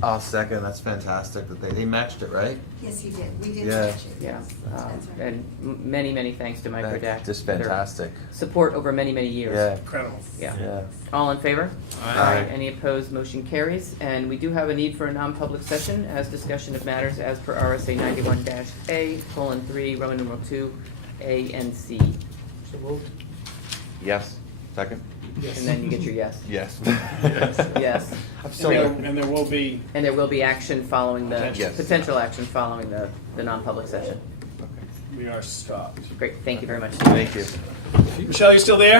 I'll second. That's fantastic that they matched it, right? Yes, he did. We did Yeah. match it. Yeah, That's right. and many, many thanks to Microdac. That's just for their fantastic. Support over many, many years. Yeah. Incredible. Yeah. Yeah. All in favor? Aye. Any opposed? Motion carries. And we do have a need for a non-public session as discussion of matters as per RSA 91-A:3, Roman numeral 2, A and C. So moved. Yes. Second. And then you get your yes. Yes. Yes. I'm And there will be, And there will be action following the, Yes. potential action following the non-public session. we are stopped. Great, thank you very much. Thank you. Michelle, you still there?